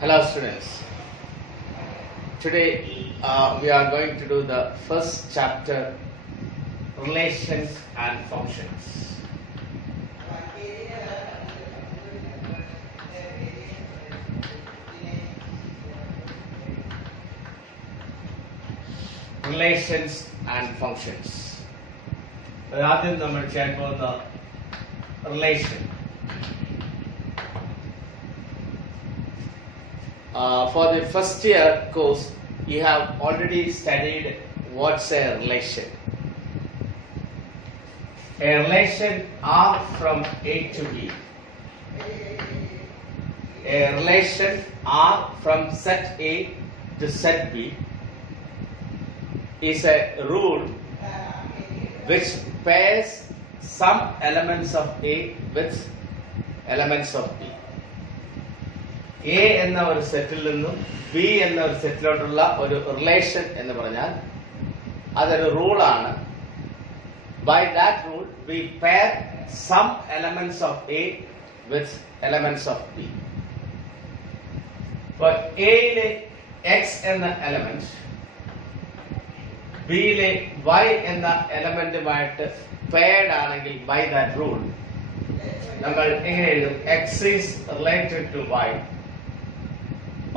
Hello students, today we are going to do the first chapter, relations and functions. Relations and functions. ആദ്യം നമ്മൾ ചെയ്യാൻ പോകുന്ന relation. For the first year course, you have already studied what's a relation. A relation R from A to B. A relation R from set A to set B is a rule which pairs some elements of A with elements of B. A എന്ന ഒരു സെറ്റിൽ നിന്നും B എന്ന ഒരു സെറ്റിലോട്ടുള്ള ഒരു relation എന്ന് പറഞ്ഞാൽ അതൊരു റൂളാണ്. By that rule we pair some elements of A with elements of B. ഇപ്പോൾ എയിലെ എക്സ് എന്ന എലമെന്റ് ബിയിലെ വൈ എന്ന എലമെന്റുമായിട്ട് പെയർഡ് ആണെങ്കിൽ ബൈ ദാറ്റ് റൂൾ നമ്മൾ എങ്ങനെ എഴുതും? X is related to y,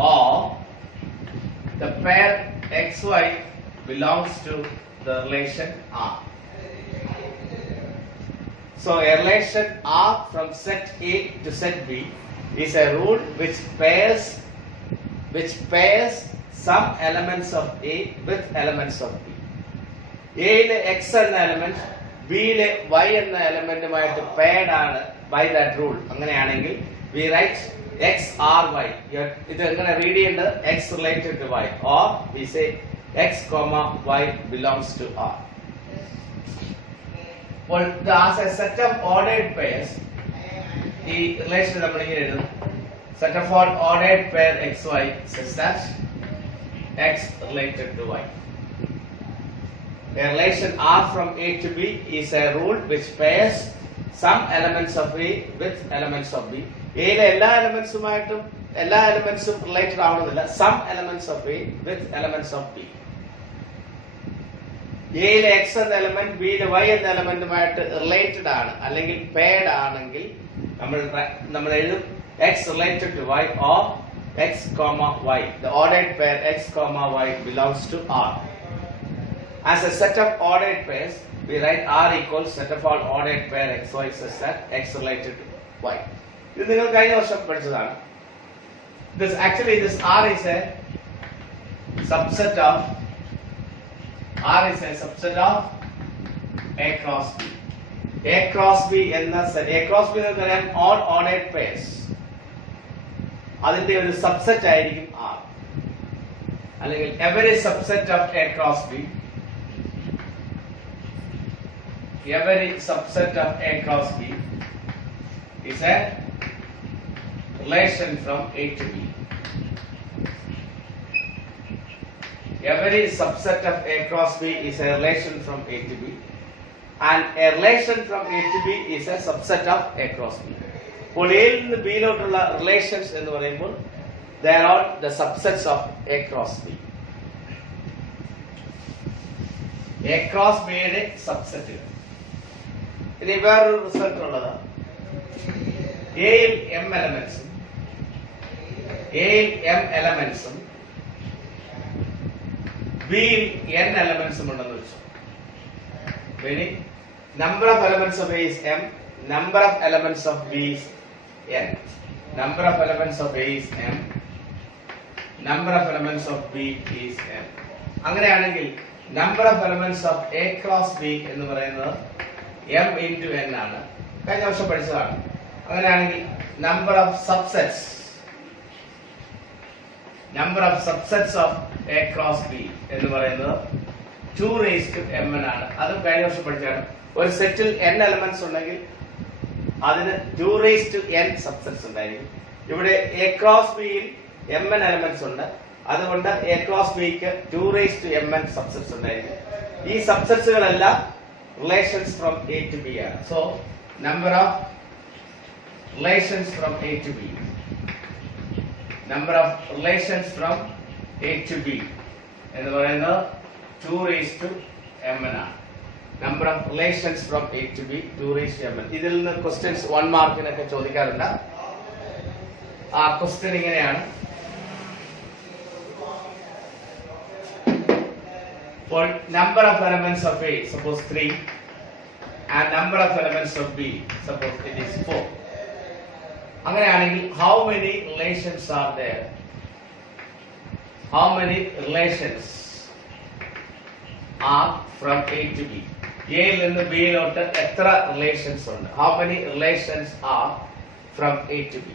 or the pair xy belongs to the relation R. So a relation R from set A to set B is a rule which pairs some elements of A with elements of B. A യിലെ x എന്ന element B യിലെ y എന്ന എലമെന്റുമായിട്ട് paired ആണ് by that rule. അങ്ങനെയാണെങ്കിൽ we write x r y. ഇത് എങ്ങനെ read ചെയ്യേണ്ടത്? x related to y, or we say x comma y belongs to R. അപ്പോൾ as a set of ordered pairs ഈ റിലേഷൻ നമ്മൾ ഇങ്ങനെ എഴുതും: set of all ordered pair x y such that x related to y. A relation R from A to B is a rule which pairs some elements of A with elements of B. എയിലെ എല്ലാ എലമെന്റ്സും related ആവണമെന്നില്ല. Some elements of A with elements of B. എയിലെ x എന്ന element ബിയിലെ y എന്ന എലമെന്റുമായിട്ട് related ആണ് അല്ലെങ്കിൽ പെയർഡ് ആണെങ്കിൽ നമ്മൾ എഴുതും x related to y, or x comma y. The ordered pair x comma y belongs to R. As a set of ordered pairs, we write R equals set of all ordered pair xy such that x related to y. ഇത് നിങ്ങൾ കഴിഞ്ഞ വർഷം പഠിച്ചതാണ്. This R is a subset of A cross B. A cross B എന്ന set, A cross B എന്ന് പറയാൻ all ordered pairs, അതിന്റെ ഒരു സബ്സെറ്റ് ആയിരിക്കും R. അല്ലെങ്കിൽ every subset of A cross B is a relation from A to B. Every subset of A cross B is a relation from A to B, and a relation from A to B is a subset of A cross B. അപ്പോൾ എയിൽ നിന്ന് ബിയിലോട്ടുള്ള relations എന്ന് പറയുമ്പോൾ they are all the subsets of A cross B. A cross B യുടെ സബ്സെറ്റുകൾ. ഇനി വേറൊരു result ഉള്ളത്, എയിൽ എം എലമെന്റ്സും ബിയിൽ n എലമെന്റ്സും ഉണ്ടെന്ന് വെച്ചു. Meaning number of elements of A is m, number of elements of B is n. Number of elements of A is m, number of elements of B is m. അങ്ങനെയാണെങ്കിൽ number of elements of A cross B എന്ന് പറയുന്നത് m into n ആണ്. കഴിഞ്ഞ വർഷം പഠിച്ചതാണ്. അങ്ങനെയാണെങ്കിൽ number of subsets of A cross B എന്ന് പറയുന്നത് 2 raised to mn ആണ്. അതും കഴിഞ്ഞ വർഷം പഠിച്ചതാണ്. ഒരു സെറ്റിൽ n എലമെന്റ്സ് ഉണ്ടെങ്കിൽ അതിന് 2 raised to n സബ്സെറ്റ്സ് ഉണ്ടായിരിക്കും. ഇവിടെ A cross B യിൽ mn എലമെന്റ്സ് ഉണ്ട്, അതുകൊണ്ട് A cross B ക്ക് 2 raised to mn സബ്സെറ്റ്സ് ഉണ്ടായിരിക്കും. ഈ സബ്സെറ്റ്സുകളെല്ലാം relations from A to B are. So number of relations from A to B. number of relations from A to B എന്ന് പറയുന്നത് 2 raised to mn ആണ്. Number of relations from A to B 2 raised to mn. ഇതിൽ നിന്ന് questions 1 മാർക്കിനൊക്കെ ചോദിക്കാറുണ്ട്. ആ question ഇങ്ങനെയാണ്. For number of elements of A, suppose 3, and number of elements of B, suppose it is 4. അങ്ങനെയാണെങ്കിൽ how many relations are there? How many relations are from A to B? A യിൽ നിന്ന് B യിലോട്ട് എത്ര relations ഉണ്ട്? How many relations are from A to B?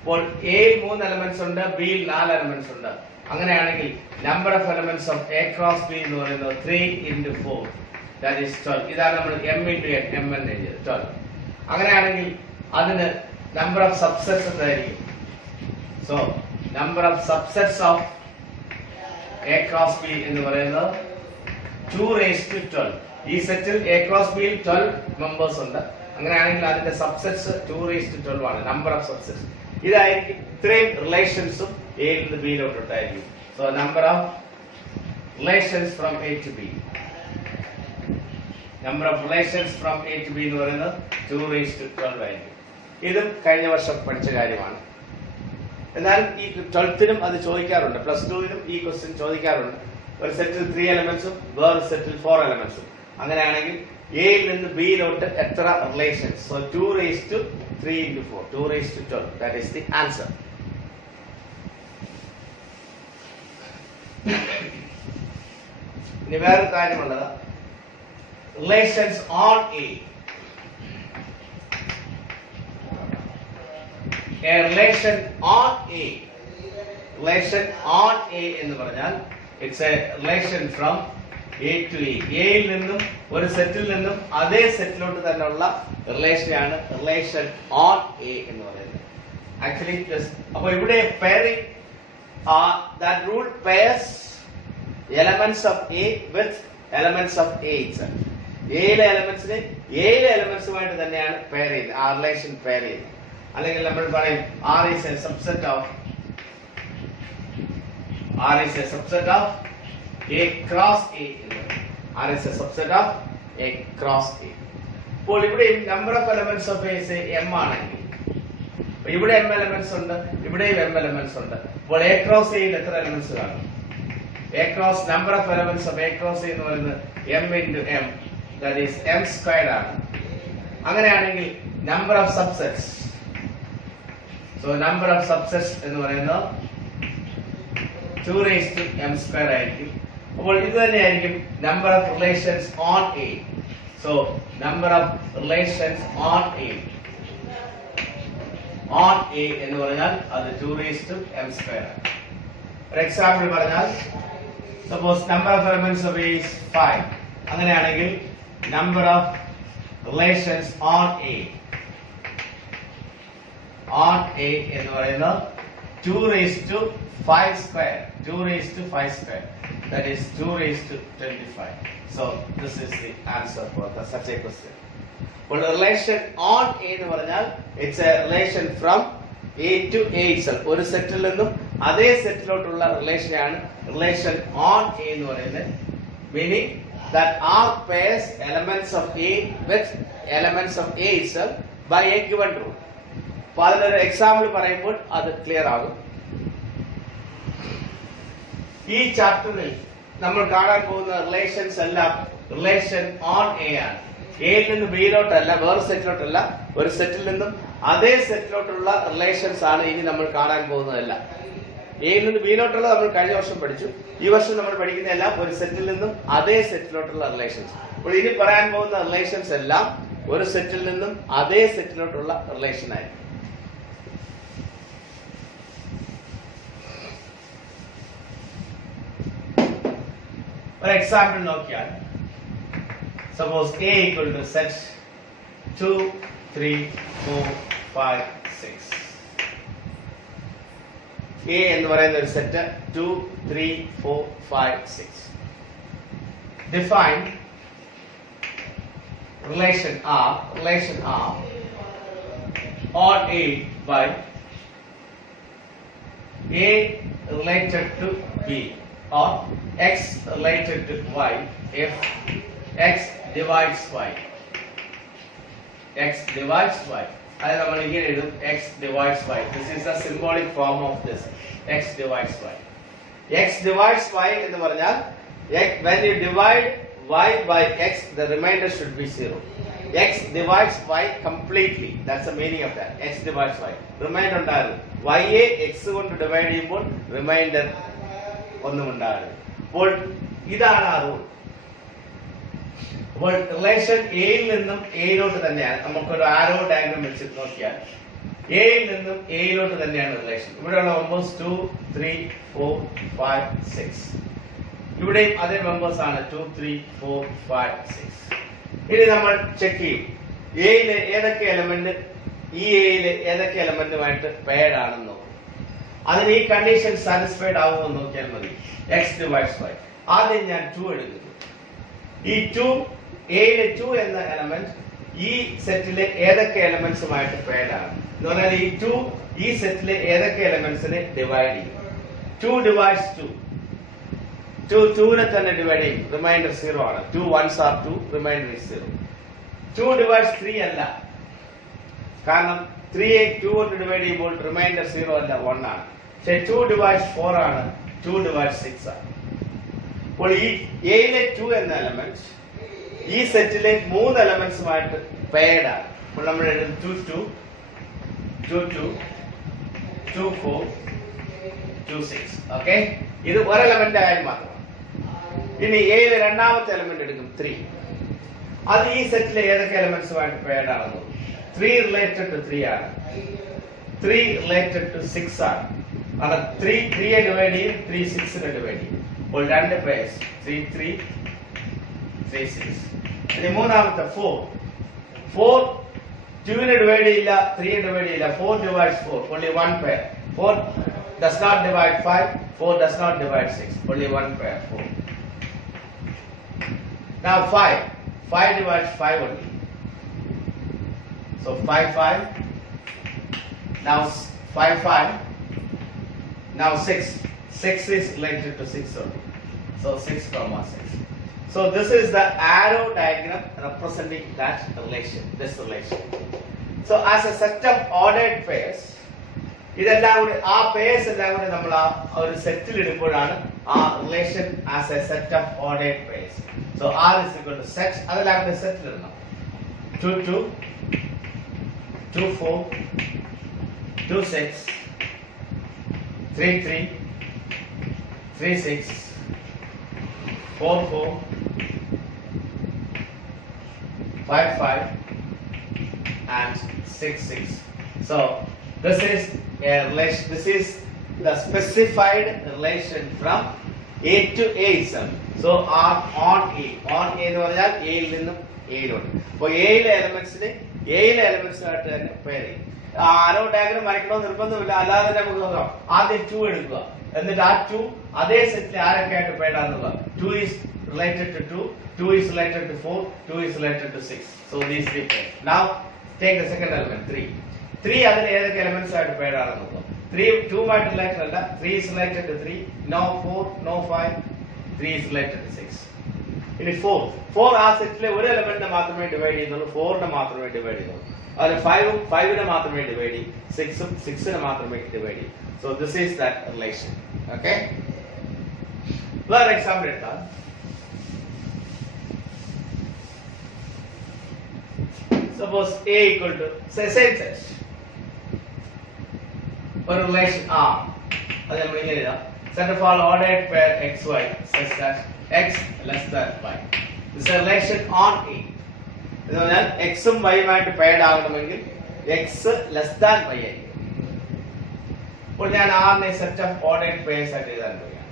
അപ്പോൾ A യിൽ 3 elements ഉണ്ട്, B യിൽ 4 elements ഉണ്ട്. അങ്ങനെയാണെങ്കിൽ number of elements of A cross B എന്ന് പറയുന്നത് 3 into 4, that is 12. ഇതാണ് നമ്മൾ m into n mn എഴുതിയത് 12. അങ്ങനെയാണെങ്കിൽ അതിന് നമ്പർ ഓഫ് സബ്സെറ്റ്സ് എന്തായിരിക്കും? So number of subsets of A cross B എന്ന് പറയുന്നത് 2 raised to 12. ഈ സെറ്റിൽ A ക്രോസ് B യിൽ 12 മെമ്പേഴ്സ് ഉണ്ട്. അങ്ങനെയാണെങ്കിൽ അതിന്റെ സബ്സെറ്റ്സ് 2 raised to 12 ആണ് നമ്പർ ഓഫ് സബ്സെറ്റ്സ്. ഇതായിരിക്കും ഇത്രയും റിലേഷൻസും A യിൽ നിന്ന് B യിലോട്ട് ഉണ്ടായിരിക്കും. So number of relations from A to B, number of relations from A to B എന്ന് പറയുന്നത് 2 raised to 12 ആയിരിക്കും. ഇതും കഴിഞ്ഞ വർഷം പഠിച്ച കാര്യമാണ്. എന്നാൽ ഈ 12നും അത് ചോദിക്കാറുണ്ട്. +2നും ഈ ക്വസ്റ്റ്യൻ ചോദിക്കാറുണ്ട്. ഒരു സെറ്റിൽ 3 എലമെന്റ്സും വേറെ സെറ്റിൽ 4 എലമെന്റ്സും. അങ്ങനെയാണെങ്കിൽ A യിൽ നിന്ന് B യിലോട്ട് എത്ര relations? So 2 raised to 3 into 4, 2 raised to 12. That is the answer. ഇനി വേറെ കാര്യമുള്ളത് relations on A. A relation on A. Relation on A എന്ന് പറഞ്ഞാൽ it's a relation from A to A. A യിൽ നിന്നും ഒരു സെറ്റിൽ നിന്നും അതേ സെറ്റിലോട്ട് തന്നെയുള്ള റിലേഷനാണ് റിലേഷൻ ഓൺ A എന്ന് പറയുന്നത്. ആക്ച്വലി അപ്പോൾ ഇവിടെ pairing that rule pairs elements of A with elements of A itself. A യിലെ എലമെന്റ്സിനെ A യിലെ എലമെന്റ്സുമായിട്ട് തന്നെയാണ് പെയർ ചെയ്യുന്നത്, ആ റിലേഷൻ പെയർ ചെയ്യുന്നത്. അല്ലെങ്കിൽ നമ്മൾ പറയും R is a subset of A cross A. R is a subset of A cross A. അപ്പോൾ ഇവിടെ number of elements of A m ആണെങ്കിൽ ഇവിടെ m എലമെന്റ്സ് ഉണ്ട്, ഇവിടെയും m എലമെന്റ്സ് ഉണ്ട്. അപ്പോൾ A cross A യിൽ എത്ര എലമെന്റ്സ് കാണും? A cross number of elements of A cross A എന്ന് പറയുന്നത് m into m, that is m squared ആണ്. അങ്ങനെയാണെങ്കിൽ number of subsets, so number of subsets എന്ന് പറയുന്നത് 2 raised to m square ആയിരിക്കും. അപ്പോൾ ഇത് തന്നെയായിരിക്കും number of relations on A. So number of relations on A എന്ന് പറഞ്ഞാൽ അത് 2 raised to m square ആണ്. ഒരു എക്സാമ്പിൾ പറഞ്ഞാൽ suppose number of elements of A is 5. അങ്ങനെയാണെങ്കിൽ number of relations on A എന്ന് പറയുന്നത് 2 raised to 5 square, 2 raised to 5 square, that is 2 raised to 25. So this is the answer for such a question. Well, relation on A എന്ന് പറഞ്ഞാൽ it's a relation from A to A itself. ഒരു സെറ്റിൽ നിന്നും അതേ സെറ്റിലോട്ടുള്ള റിലേഷനാണ് relation on A എന്ന് പറയുന്നത്. Meaning that R pairs elements of A with elements of A itself by a given rule. അപ്പോൾ അതിനൊരു example പറയുമ്പോൾ അത് ക്ലിയർ ആകും. ഈ ചാപ്റ്ററിൽ നമ്മൾ കാണാൻ പോകുന്ന റിലേഷൻസ് എല്ലാം റിലേഷൻ ഓൺ A ആണ്. A യിൽ നിന്ന് B യിലോട്ടല്ല, വേറെ സെറ്റിലോട്ടല്ല, ഒരു സെറ്റിൽ നിന്നും അതേ സെറ്റിലോട്ടുള്ള റിലേഷൻസ് ആണ് ഇനി നമ്മൾ കാണാൻ പോകുന്നതല്ല. A യിൽ നിന്ന് B യിലോട്ടുള്ള നമ്മൾ കഴിഞ്ഞ വർഷം പഠിച്ചു. ഈ വർഷം നമ്മൾ പഠിക്കുന്ന എല്ലാം ഒരു സെറ്റിൽ നിന്നും അതേ സെറ്റിലോട്ടുള്ള റിലേഷൻസ്. അപ്പോൾ ഇനി പറയാൻ പോകുന്ന റിലേഷൻസ് എല്ലാം ഒരു സെറ്റിൽ നിന്നും അതേ സെറ്റിലോട്ടുള്ള റിലേഷൻ ആയിരിക്കും. ഒരു എക്സാമ്പിൾ നോക്കിയാൽ suppose A equal to set 2, 3, 4, 5, 6. A എന്ന് പറയുന്ന ഒരു set 2, 3, 4, 5, 6. Define relation R on A by A related to B or X related to Y if X divides Y. X divides Y. അത് നമ്മൾ ഇങ്ങനെ എഴുതും x divides y. This is the symbolic form of this. X divides y. X divides y എന്ന് പറഞ്ഞാൽ when you divide y by x, the remainder should be 0. X divides y completely. That's the meaning of that. X divides y. Remainder ഉണ്ടാകും. y യെ x കൊണ്ട് divide ചെയ്യുമ്പോൾ reminder ഒന്നും ഉണ്ടാകും. അപ്പോൾ ഇതാണ് ആ റൂൾ. അപ്പോൾ റിലേഷൻ എയിൽ നിന്നും എയിലോട്ട് തന്നെയാണ്. നമുക്കൊരു ആരോ ഡയഗ്രം വെച്ചിട്ട് നോക്കിയാൽ എയിൽ നിന്നും എയിലോട്ട് തന്നെയാണ് റിലേഷൻ. ഇവിടെയുള്ള മെമ്പേഴ്സ് 2, 3, 4, 5, 6. ഇവിടെയും അതേ മെമ്പേഴ്സ് ആണ് 2, 3, 4, 5, 6. ഇനി നമ്മൾ ചെക്ക് ചെയ്യും എയിലെ ഏതൊക്കെ എലമെന്റ് ഈ എയിലെ ഏതൊക്കെ എലമെന്റുമായിട്ട് പെയർഡ് ആണെന്ന് നോക്കും. അതിന് ഈ കണ്ടീഷൻ സാറ്റിസ്ഫൈഡ് ആവുമെന്ന് നോക്കിയാൽ മതി. x divides y. ആദ്യം ഞാൻ 2 എടുക്കുന്നു. ഈ 2 എയിലെ 2 എന്ന എലമെന്റ് ഈ സെറ്റിലെ ഏതൊക്കെ എലമെന്റ്സുമായിട്ട് പെയർഡ് ആണ് എന്ന് പറഞ്ഞാൽ ഈ 2 ഈ സെറ്റിലെ ഏതൊക്കെ എലമെന്റ്സിനെ ഡിവൈഡ് ചെയ്യും. 2 divides 2. 2 നെ തന്നെ ഡിവൈഡ് ചെയ്യും. റിമൈൻഡർ 0 ആണ്. 2 ones are 2, reminder is 0. 2 divides 3 അല്ല. കാരണം 3 യെ 2 കൊണ്ട് ഡിവൈഡ് ചെയ്യുമ്പോൾ റിമൈൻഡർ 0 അല്ല, 1 ആണ്. പക്ഷേ 2 divides 4 ആണ്. 2 divides 6 ആണ്. അപ്പോൾ ഈ എയിലെ 2 എന്ന എലമെന്റ് ഈ സെറ്റിലെ 3 എലമെന്റ്സുമായിട്ട് പെയർഡ് ആണ്. അപ്പോൾ നമ്മൾ എഴുതും 2, 2, 2, 2, 2, 4, 2, 6. ഓക്കെ, ഇത് ഒരു എലമെന്റ് ആയാലും മാത്രമാണ്. ഇനി എയിലെ രണ്ടാമത്തെ എലമെന്റ് എടുക്കും 3. അത് ഈ സെറ്റിലെ ഏതൊക്കെ എലമെന്റ്സുമായിട്ട് പെയർഡ് ആണെന്ന് 3 റിലേറ്റഡ് ടു 3 ആണ്. 3 റിലേറ്റഡ് ടു 6 ആണ്. അത് 3 യെ ഡിവൈഡ് ചെയ്യും, 3 6 നെ ഡിവൈഡ് ചെയ്യും. അപ്പോൾ രണ്ട് പെയർസ് 3, 3, 3, 6. ഇനി മൂന്നാമത്തെ 4 2 നെ ഡിവൈഡ് ചെയ്യില്ല, 3 നെ ഡിവൈഡ് ചെയ്യില്ല. 4 divides 4, only one pair. 4 does not divide 5, 4 does not divide 6, only one pair, 4. Now 5 divides 5 only. So 5, 5. Now 5, 5. Now 6 is related to 6 only. So 6, 6. So this is the arrow diagram representing that relation, this relation. So as a set of ordered pairs, ഇതെല്ലാം കൂടി ആ purse എല്ലാം കൂടി നമ്മൾ ആ ഒരു സെറ്റിൽ ഇടുമ്പോഴാണ് ആ relation as A set of ordered purse. So R is equal to set, അതെല്ലാം കൂടി സെറ്റിൽ ഇടണം. 2, 2, 2, 4, 2, 6, 3, 3, 3, 6, 4, 4, 5, 5, and 6, 6. So this is a relation. This is the specified relation from A to A itself. So on A എന്ന് പറഞ്ഞാൽ A യിൽ നിന്നും A യിലോട്ട്. അപ്പോൾ A യിലെ എലമെന്റ്സിനെ A യിലെ എലമെന്റ്സുമായിട്ട് തന്നെ പെയർ ചെയ്യും. ആരോ ഡയഗ്രം വരയ്ക്കണമെന്ന് നിർബന്ധമില്ല, അല്ലാതെ തന്നെ നമുക്ക് നോക്കാം. ആദ്യം 2 എടുക്കുക, എന്നിട്ട് ആ 2 അതേ സെറ്റിൽ ആരൊക്കെ ആയിട്ട് പെയർഡ് ആണെന്നുള്ളത്. 2 is related to 2, 2 is related to 4, 2 is related to 6. So these 3 pairs. Now take the second element 3. 3 അതിന് ഏതൊക്കെ എലമെന്റ്സ് ആയിട്ട് പെയർഡ് ആണെന്ന് നോക്കാം. 2 ആയിട്ട് റിലേറ്റഡ് അല്ല. 3 is related to 3, no 4, no 5, 3 is related to 6. ഇനി 4 ആ സെറ്റിലെ ഒരു എലമെന്റിനെ മാത്രമേ ഡിവൈഡ് ചെയ്യുന്നുള്ളൂ, 4 നെ മാത്രമേ ഡിവൈഡ് ചെയ്യുന്നുള്ളൂ. അതിൽ 5 നെ മാത്രമേ ഡിവൈഡ് ചെയ്യും, 6 നെ മാത്രമേ ഡിവൈഡ് ചെയ്യും. So this is that relation. Okay, വേറെ എക്സാമ്പിൾ എടുത്താൽ suppose A equal to say same set, ഒരു റിലേഷൻ R, അത് നമ്മൾ ഇങ്ങനെ എഴുതാം. Set of all ordered pair xy such that x less than y. This is a relation on A. എന്ന് പറഞ്ഞാൽ x ഉം y ഉമായിട്ട് പെയർഡ് ആകണമെങ്കിൽ x less than y ആയിരിക്കും. അപ്പോൾ ഞാൻ R നെ സെറ്റ് ഓഫ് ഓർഡേർഡ് പെയർസ് ആയിട്ട് എഴുതാൻ പോവുകയാണ്.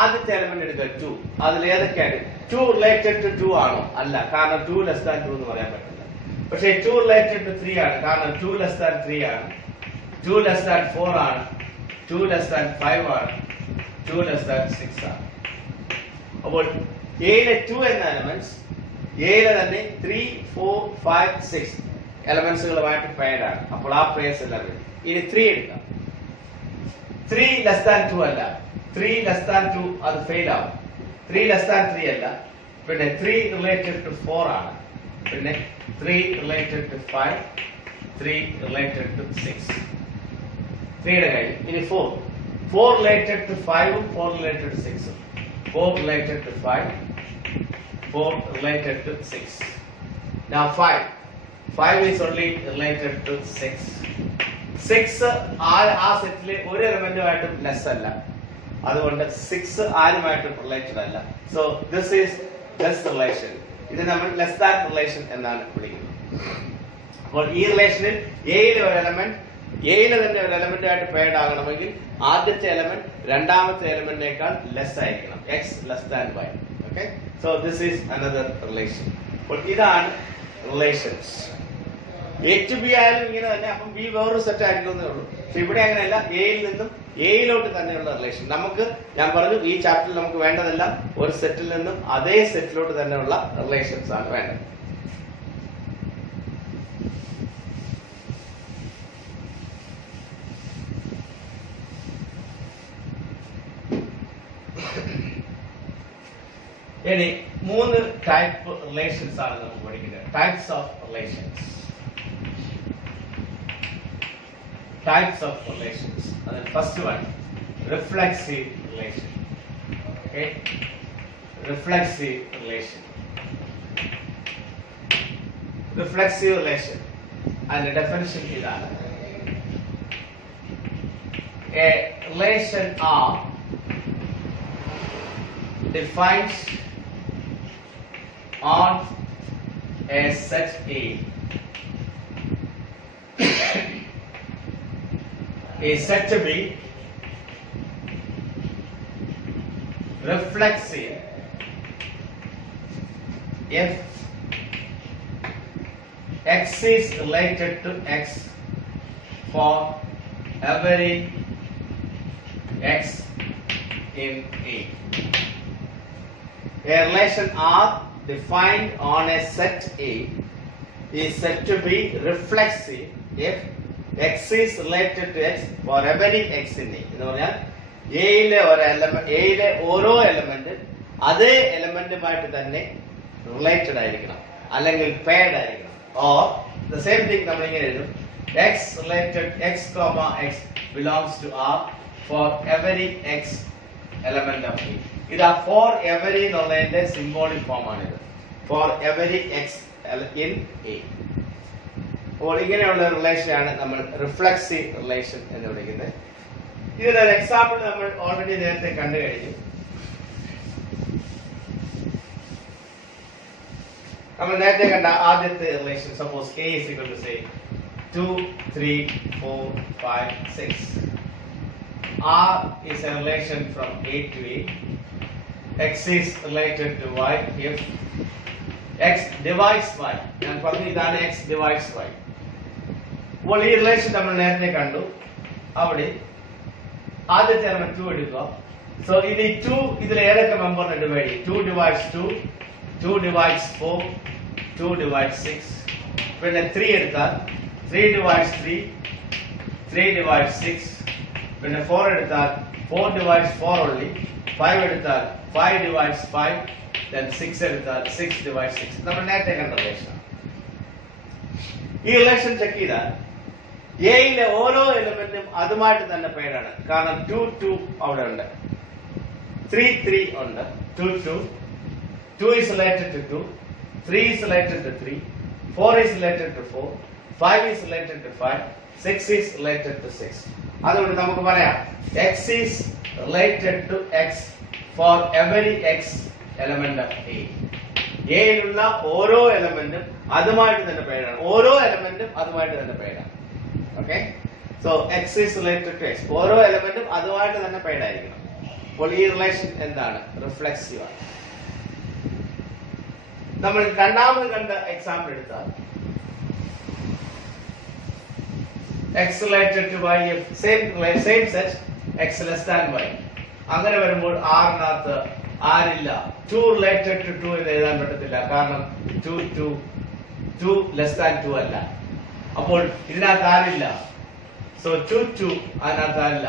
ആദ്യത്തെ എലമെന്റ് എടുക്കുക 2. അതിൽ ഏതൊക്കെയാണ് 2 റിലേറ്റഡ് ടു 2 ആണോ? അല്ല, കാരണം 2 less than 2 എന്ന് പറയാൻ പറ്റില്ല. പക്ഷേ 2 റിലേറ്റഡ് ടു 3 ആണ്, കാരണം 2 less than 3 ആണ്. 2 less than 4 ആണ്. 2 less than 5 ആണ്. 2 less than 6 ആണ്. അപ്പോൾ എയിലെ 2 എന്ന എലമെന്റ്സ് എയിലെ തന്നെ 3, 4, 5, 6 എലമെന്റ്സുകളുമായിട്ട് പെയർഡ് ആണ്. അപ്പോൾ ആ പെയർസ് എല്ലാം വരും. ഇനി 3 എടുക്കാം. 3 ലെസ് ദാൻ 2 അല്ല, 3 ലെസ് ദാൻ 2 അത് ഫെയിൽ ആവും. 3 ലെസ് ദാൻ 3 അല്ല, പിന്നെ 3 റിലേറ്റഡ് ടു 4 ആണ്, പിന്നെ 3 റിലേറ്റഡ് ടു 5, 3 റിലേറ്റഡ് ടു 6. 3 യുടെ കാര്യം. ഇനി 4 റിലേറ്റഡ് ടു 5 ഉം 4 റിലേറ്റഡ് ടു 6 ഉം. 4 related to 5, 4 related to 6. Now 5 is only related to 6. 6 ആ സെറ്റിലെ ഒരു എലമെന്റുമായിട്ടും ലെസ് അല്ല, അതുകൊണ്ട് 6 ആരുമായിട്ടും റിലേറ്റഡ് അല്ല. So this is less relation. ഇത് നമ്മൾ ലെസ് ദാൻ റിലേഷൻ എന്നാണ് വിളിക്കുന്നത്. അപ്പോൾ ഈ റിലേഷനിൽ എയിലെ ഒരു എലമെന്റ് എയിലെ തന്നെ ഒരു എലമെന്റുമായിട്ട് പെയർഡ് ആകണമെങ്കിൽ ആദ്യത്തെ എലമെന്റ് രണ്ടാമത്തെ എലമെന്റിനേക്കാൾ ലെസ് ആയിരിക്കണം. x less than y. Okay, so this is another relation. അപ്പോൾ ഇതാണ് റിലേഷൻസ്. എ ടു ബി ആയാലും ഇങ്ങനെ തന്നെ, അപ്പം ബി വേറൊരു സെറ്റ് ആയിരിക്കുന്നേ ഉള്ളൂ. പക്ഷെ ഇവിടെ അങ്ങനെയല്ല, എയിൽ നിന്നും എയിലോട്ട് തന്നെയുള്ള റിലേഷൻ. നമുക്ക് ഞാൻ പറഞ്ഞു ഈ ചാപ്റ്ററിൽ നമുക്ക് വേണ്ടതെല്ലാം ഒരു സെറ്റിൽ നിന്നും അതേ സെറ്റിലോട്ട് തന്നെയുള്ള റിലേഷൻസ് ആണ് വേണ്ടത്. ഇനി 3 ടൈപ്പ് റിലേഷൻസ് ആണ് നമുക്ക് പഠിക്കുന്നത്. Types of relations. Types of relations. And then first one, reflexive relation. Okay, reflexive relation. Reflexive relation. And the definition is that a relation R defines on a set A is said to be reflexive if x is related to x for every x in A. A relation R defined on a set A is said to be reflexive if x is related to x for every x in A. എന്ന് പറഞ്ഞാൽ എയിലെ ഒരു element, എയിലെ ഓരോ element അതേ എലമെന്റുമായിട്ട് തന്നെ related ആയിരിക്കണം, അല്ലെങ്കിൽ പെയർഡ് ആയിരിക്കണം. ഓർ ദ സെയിം തിങ് നമ്മൾ ഇങ്ങനെ എഴുതും, x related x, x belongs to R for every x element of A. ഇത് for every എന്നുള്ളതിന്റെ സിംബോളിക് ഫോം ആണിത്. For every x in A. അപ്പോൾ ഇങ്ങനെയുള്ള റിലേഷനാണ് നമ്മൾ റിഫ്ലെക്സീവ് റിലേഷൻ എന്ന് വിളിക്കുന്നത്. ഇതിനൊരു എക്സാമ്പിൾ നമ്മൾ ഓൾറെഡി നേരത്തെ കണ്ടു കഴിഞ്ഞു. നമ്മൾ നേരത്തെ കണ്ട ആദ്യത്തെ relation, suppose A is equal to say 2, 3, 4, 5, 6. R is a relation from A to A. X is related to Y if x divides Y. ഞാൻ പറഞ്ഞു ഇതാണ് x divides Y. അപ്പോൾ ഈ റിലേഷൻ നമ്മൾ നേരത്തെ കണ്ടു. അവിടെ ആദ്യത്തെ എലമെന്റ് 2 എടുക്കുക. സോ ഇനി 2 ഇതിൽ ഏതൊക്കെ മെമ്പറിനെ ഡിവൈഡ് ചെയ്യും? 2 divides 2, 2 divides 4, 2 divides 6. പിന്നെ 3 എടുത്താൽ 3 divides 3, 3 divides 6. പിന്നെ 4 എടുത്താൽ 4 divides 4 only. 5 എടുത്താൽ 5 divides 5. Then 6 എടുത്താൽ 6 divides 6. നമ്മൾ നേരത്തെ കണ്ട റിലേഷൻ. ഈ റിലേഷൻ ചെക്ക് ചെയ്താൽ എയിലെ ഓരോ എലമെന്റും അതുമായിട്ട് തന്നെ പെയർഡാണ്. കാരണം 2, 2 അവിടെ ഉണ്ട്, 3, 3 ഉണ്ട്, 2, 2. 2 is related to 2, 3 is related to 3, 4 is related to 4, 5 is related to 5, 6 is related to 6. അതുകൊണ്ട് നമുക്ക് പറയാം x is related to x for every x element of A. എയിലുള്ള ഓരോ എലമെന്റും അതുമായിട്ട് തന്നെ പെയർഡാണ്. ഓരോ എലമെന്റും അതുമായിട്ട് തന്നെ പെയർഡാണ്. Okay, so x is related to x. ഓരോ എലമെന്റും അതുമായിട്ട് തന്നെ പെയർഡ് ആയിരിക്കണം. അപ്പോൾ ഈ റിലേഷൻ എന്താണ്? റിഫ്ലെക്സീവ് ആണ്. നമ്മൾ രണ്ടാമത് കണ്ട എക്സാമ്പിൾ എടുത്താൽ x related to y if same set x less than y. അങ്ങനെ വരുമ്പോൾ r നകത്ത് ആരില്ല, 2 related to 2 എന്ന് എഴുതാൻ പറ്റത്തില്ല. കാരണം 2 less than 2 അല്ല. അപ്പോൾ ഇതിനകത്ത് ആരില്ല. So 2 അതിനകത്തല്ല,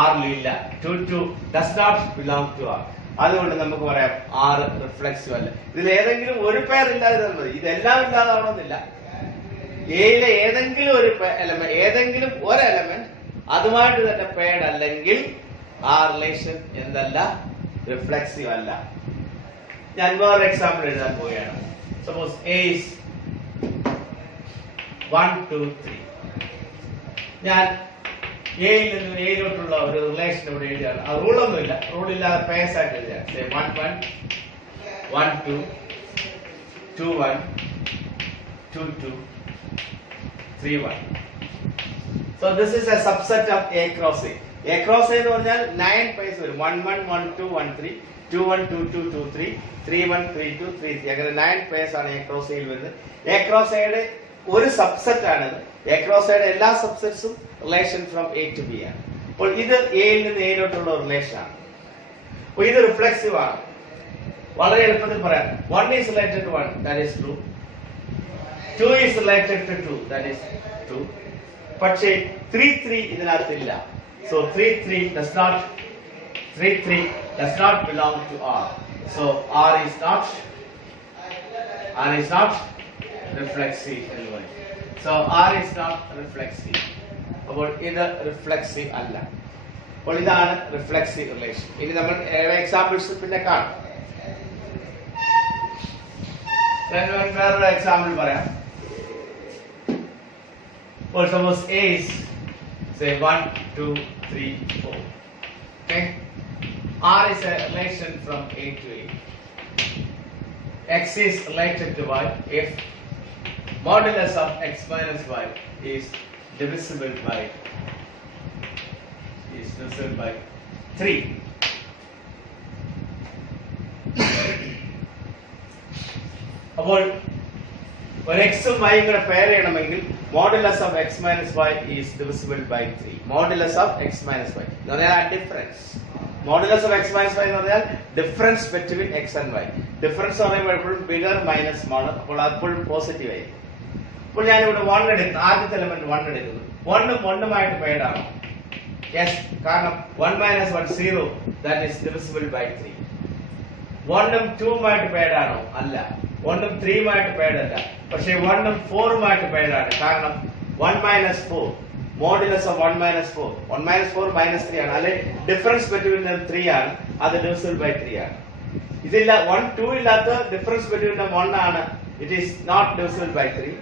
ആറിലില്ല. 2 does not belong to R. അതുകൊണ്ട് നമുക്ക് പറയാം R റിഫ്ലെക്സീവ് അല്ല. ഇതിൽ ഏതെങ്കിലും ഒരു പെയർ ഇല്ലാതെ മതി, ഇതെല്ലാം ഇല്ലാതാവണമെന്നില്ല. എയിലെ ഏതെങ്കിലും ഒരു ഏതെങ്കിലും ഒരു എലമെന്റ് അതുമായിട്ട് തന്നെ പെയർഡ് അല്ലെങ്കിൽ ആ റിലേഷൻ എന്തല്ല, റിഫ്ലെക്സീവ് അല്ല. ഞാൻ വേറെ എക്സാമ്പിൾ എഴുതാൻ പോവുകയാണ്. Suppose A is 1 2 3. ഞാൻ എയിൽ നിന്ന് എയിലോട്ടുള്ള ഒരു റിലേഷൻ ഇവിടെ എഴുതിയാണ്. ആ റൂളൊന്നുമില്ല, റൂളില്ലാതെ പേഴ്സ് ആയിട്ട് എഴുതിയാണ്. 1 1 1 2 2 1 2 2 3 1. So this is a subset of A cross A. A cross A എന്ന് പറഞ്ഞാൽ 9 പേഴ്സ് വരും. 1 1 1 2 1 3 2 1 2 2 2 3 3 1 3 2 3 3. അങ്ങനെ 9 പേഴ്സ് ആണ് A cross A യിൽ വരുന്നത്. A cross A യുടെ ഒരു സബ്സെറ്റ് ആണിത്. A cross A യുടെ എല്ലാ സബ്സെറ്റ്സും relation from A to B ആണ്. അപ്പോൾ ഇത് എയിൽ നിന്ന് എയിലോട്ടുള്ള റിലേഷൻ ആണ്. അപ്പോൾ ഇത് റിഫ്ലെക്സീവ് ആണ്. വളരെ എളുപ്പത്തിൽ പറയാം. 1 is related to 1, that is true. 2 is related to 2, that is true. പക്ഷേ 3 3 ഇതിനകത്തില്ല. So 3 3 does not belong to R. So R is not reflexive anyway. So R is not reflexive. അപ്പോൾ ഇത് റിഫ്ലെക്സീവ് അല്ല. അപ്പോൾ ഇതാണ് റിഫ്ലെക്സീവ് റിലേഷൻ. ഇനി നമ്മൾ examples പിന്നെ കാണാം. വേറൊരു എക്സാമ്പിൾ പറയാം. For suppose A is say 1 2 3 4. Okay, R is a relation from A to A. X is related to Y if modulus of x minus y is divisible by 3. അപ്പോൾ ഒരു എക്സും വൈയും കൂടെ പെയർ ചെയ്യണമെങ്കിൽ modulus of X minus y is divisible by 3. Modulus of X minus Y എന്ന് പറഞ്ഞാൽ difference. Modulus of X minus Y എന്ന് പറഞ്ഞാൽ difference between x and y. Difference എന്ന് പറയുമ്പോൾ എപ്പോഴും ബിഗർ മൈനസ് സ്മോളർ. അപ്പോൾ അപ്പോഴും പോസിറ്റീവ് ആയിരിക്കും. അപ്പോൾ ഞാനിവിടെ 1 എടുക്കുന്നു, ആദ്യത്തെ എലമെന്റ് 1 എടുക്കുന്നു. 1 1 പെയർഡ് ആണോ? യെസ്, കാരണം 1 minus 1 0, that is divisible by 3. 1 2 paired ആണോ? അല്ല. 1 3 പെയർഡ് അല്ല. പക്ഷേ 1 4 പെയർഡ് ആണ്. കാരണം 1 minus 4, modulus of 1 minus 4, 1 minus 4 minus 3 ആണ്. അല്ലെ ഡിഫറൻസ് ബിറ്റ്വീൻ 3 ആണ്, അത് ഡിവിസിബിൾ ബൈ 3 ആണ്. ഇതില്ല 1 2 ഇല്ലാത്ത ഡിഫറൻസ് ബിറ്റ്വീൻ 1 ആണ്, it is not divisible by 3.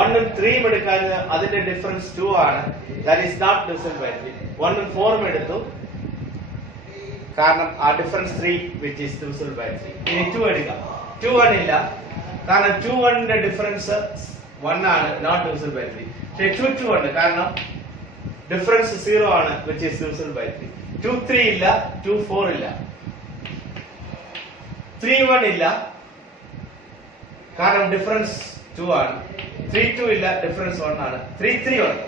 1 3 എടുക്കാൻ അതിന്റെ ഡിഫറൻസ് 2 ആണ്, that is not divisible by 3. 1 4 എടുത്തു, കാരണം ആ difference 3 which is divisible by 3. ഇനി 2 എടുക്കാം. 2 1 ഇല്ല, കാരണം 2 1 ന്റെ ഡിഫറൻസ് 1 ആണ്, നോട്ട് ഡിവിസിബിൾ ബൈ 3. പക്ഷേ 2 2 ഉണ്ട്, കാരണം ഡിഫറൻസ് 0 ആണ്, വിച്ച് ഈസ് ഡിവിസിബിൾ ബൈ 3. 2 3 ഇല്ല, 2 4 ഇല്ല. 3 1 ഇല്ല, കാരണം ഡിഫറൻസ് 2 ആണ്. 3 2 ഇല്ല, ഡിഫറൻസ് 1 ആണ്. 3 3 ഉണ്ട്,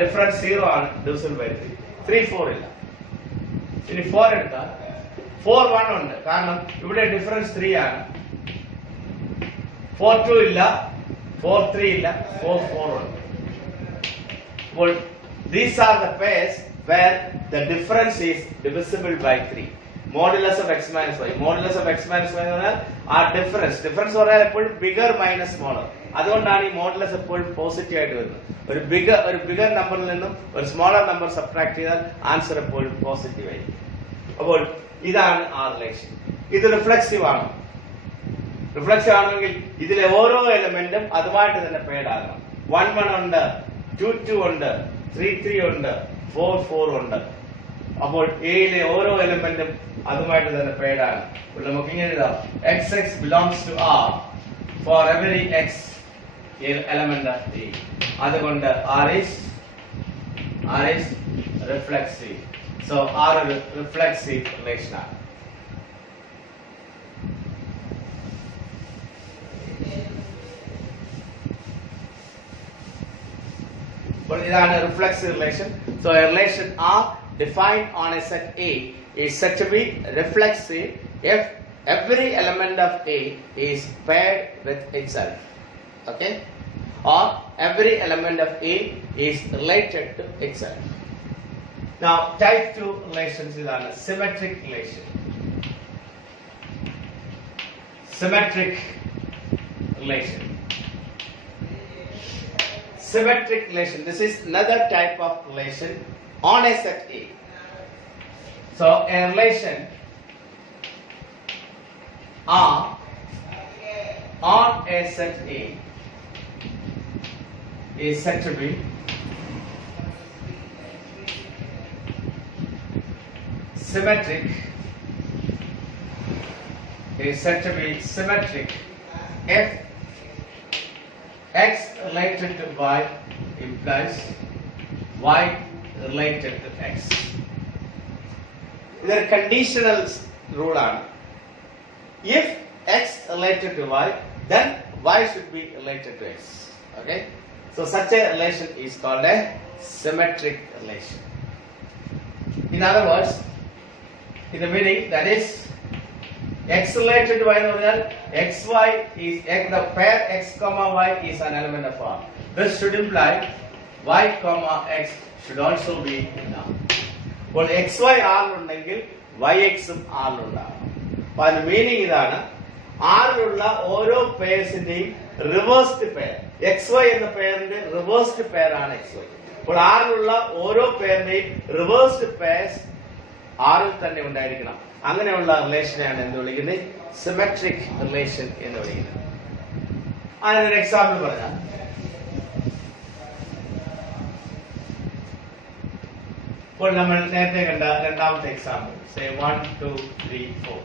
ഡിഫറൻസ് 0 ആണ്, ഡിവിസിബിൾ ബൈ 3. 3 4 ഇല്ല. ഇനി 4 എടുത്താൽ 4 1 ഉണ്ട്, കാരണം ഇവിടെ ഡിഫറൻസ് 3 ആണ്. 4 2 ഇല്ല, 4 3 ഇല്ല, 4 4 ഉണ്ട്. അപ്പോൾ these are the pairs where the difference is divisible by 3. Modulus of x minus y. Modulus of x minus y എന്ന് പറഞ്ഞാൽ ആ ഡിഫറൻസ് പറഞ്ഞാൽ എപ്പോഴും ബിഗർ മൈനസ് സ്മോളർ. അതുകൊണ്ടാണ് ഈ മോഡുലസ് എപ്പോഴും പോസിറ്റീവ് ആയിട്ട് വരുന്നത്. ഒരു ബിഗർ നമ്പറിൽ നിന്നും ഒരു സ്മോളർ നമ്പർ സബ്ട്രാക്ട് ചെയ്താൽ ആൻസർ എപ്പോഴും പോസിറ്റീവ് ആയിരിക്കും. അപ്പോൾ ഇതാണ് ആ റിലേഷൻ. ഇത് റിഫ്ലെക്സീവ് ആണ്. റിഫ്ലെക്സീവ് ആണെങ്കിൽ ഇതിലെ ഓരോ എലമെന്റും അതുമായിട്ട് തന്നെ പെയർഡ് ആകണം. 1 1 ഉണ്ട്, 2 2 ഉണ്ട്, 3 3 ഉണ്ട്, 4 4 ഉണ്ട്. അപ്പോൾ എയിലെ ഓരോ എലമെന്റും അതുമായിട്ട് തന്നെ പെയർഡ് ആണ്. നമുക്ക് ഇങ്ങനെ എഴുതാം, x belongs to R for every x element of A. അതുകൊണ്ട് R is reflexive. So R a reflexive relation ആണ്. Well, ഇതാണ് reflexive relation. So a relation R defined on a set A is said to be reflexive if every element of A is paired with itself. Okay? or every element of A is related to itself. Now type 2 relations are symmetric relation. Symmetric relation. Symmetric relation. This is another type of relation on a set A. So a relation R on a set A is said to be symmetric. Is said to be symmetric if X related to Y implies Y related to X. This is a conditional rule. If X related to Y, then Y should be related to X. Okay? So such a relation is called a symmetric relation. In other words, in the meaning that is X related to Y, XY is the pair X comma Y is an element of R. This should imply Y comma X should also be in R. അപ്പോൾ XY R ഉണ്ടെങ്കിൽ YX ഉം R ഉണ്ടാകും. അപ്പോൾ അതിന്റെ meaning ഇതാണ്, ആറിലുള്ള ഓരോ പെയർസിന്റെയും reversed pair XY എന്ന പെയറിന്റെ reversed pair ആണ് XY. അപ്പോൾ ആറിലുള്ള ഓരോ പെയറിന്റെയും റിവേഴ്സ്ഡ് പെയർസ് ആറിൽ തന്നെ ഉണ്ടായിരിക്കണം. അങ്ങനെയുള്ള റിലേഷനെയാണ് എന്ത് വിളിക്കുന്നത്? സിമെട്രിക് റിലേഷൻ എന്ന് വിളിക്കുന്നത്. അതിനൊരു എക്സാമ്പിൾ പറഞ്ഞാൽ, ഇപ്പോൾ നമ്മൾ നേരത്തെ കണ്ട രണ്ടാമത്തെ example, say 1 2 3 4.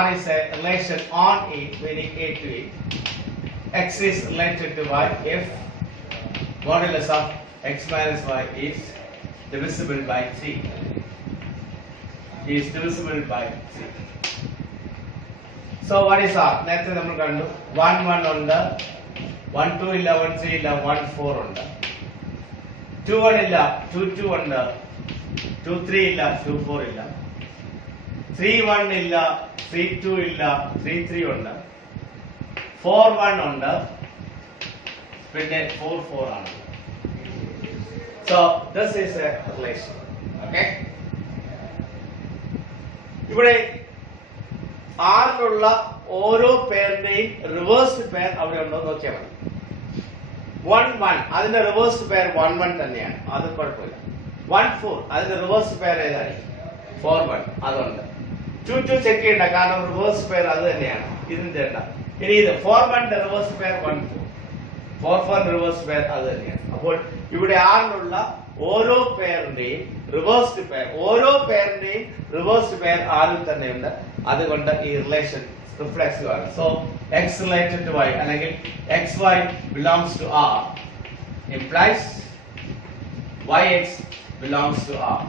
R is a relation on E, meaning A to E. X is related to Y if modulus of X minus Y is divisible by 3. Is divisible by 3. So what is R? നേരത്തെ നമ്മൾ കണ്ടു 1 1 ഉണ്ട്, 1 2 ഇല്ല, 1 3 ഇല്ല, 1 4 ഉണ്ട്, 2 1 ഇല്ല, 2 2 ഉണ്ട്, 2 3 ഇല്ല, 2 4 ഇല്ല, 3 1 ഇല്ല, 3 2 ഇല്ല, 3 3 ഉണ്ട്, 4 1 ഉണ്ട്, പിന്നെ 4 4 ആണ്. So this is a relation. Okay? ഇവിടെ ആറിലുള്ള ഓരോ പെയറിന്റെയും റിവേഴ്സ്ഡ് പെയർ അവിടെ ഉണ്ടോ നോക്കിയാൽ മതി. 1 1 അതിന്റെ റിവേഴ്സ്ഡ് പെയർ 1 1 തന്നെയാണ്, അത് കുഴപ്പമില്ല. 1 4 അതിന്റെ റിവേഴ്സ്ഡ് പെയർ ഏതായിരിക്കും? 4 1 അതുണ്ട്. 2 2 ചെക്ക് ചെയ്യണ്ട, കാരണം റിവേഴ്സ്ഡ് പെയർ അത് തന്നെയാണ്, ഇതിന്റെ എണ്ണ. ഇനി ഇത് 4 1 റിവേഴ്സ്ഡ് പെയർ 1 4 4 4 റിവേഴ്സ്ഡ് പെയർ അത് തന്നെയാണ്. അപ്പോൾ ഇവിടെ ആറിലുള്ള ഓരോ പെയറിന്റെയും റിവേഴ്സ്ഡ് പെയർ, ഓരോ പെയറിന്റെയും റിവേഴ്സ്ഡ് പെയർ ആറിൽ തന്നെയുണ്ട്. അതുകൊണ്ട് ഈ റിലേഷൻ റിഫ്ലെക്സീവ് ആണ്. So X related to Y അല്ലെങ്കിൽ XY belongs to R implies YX belongs to R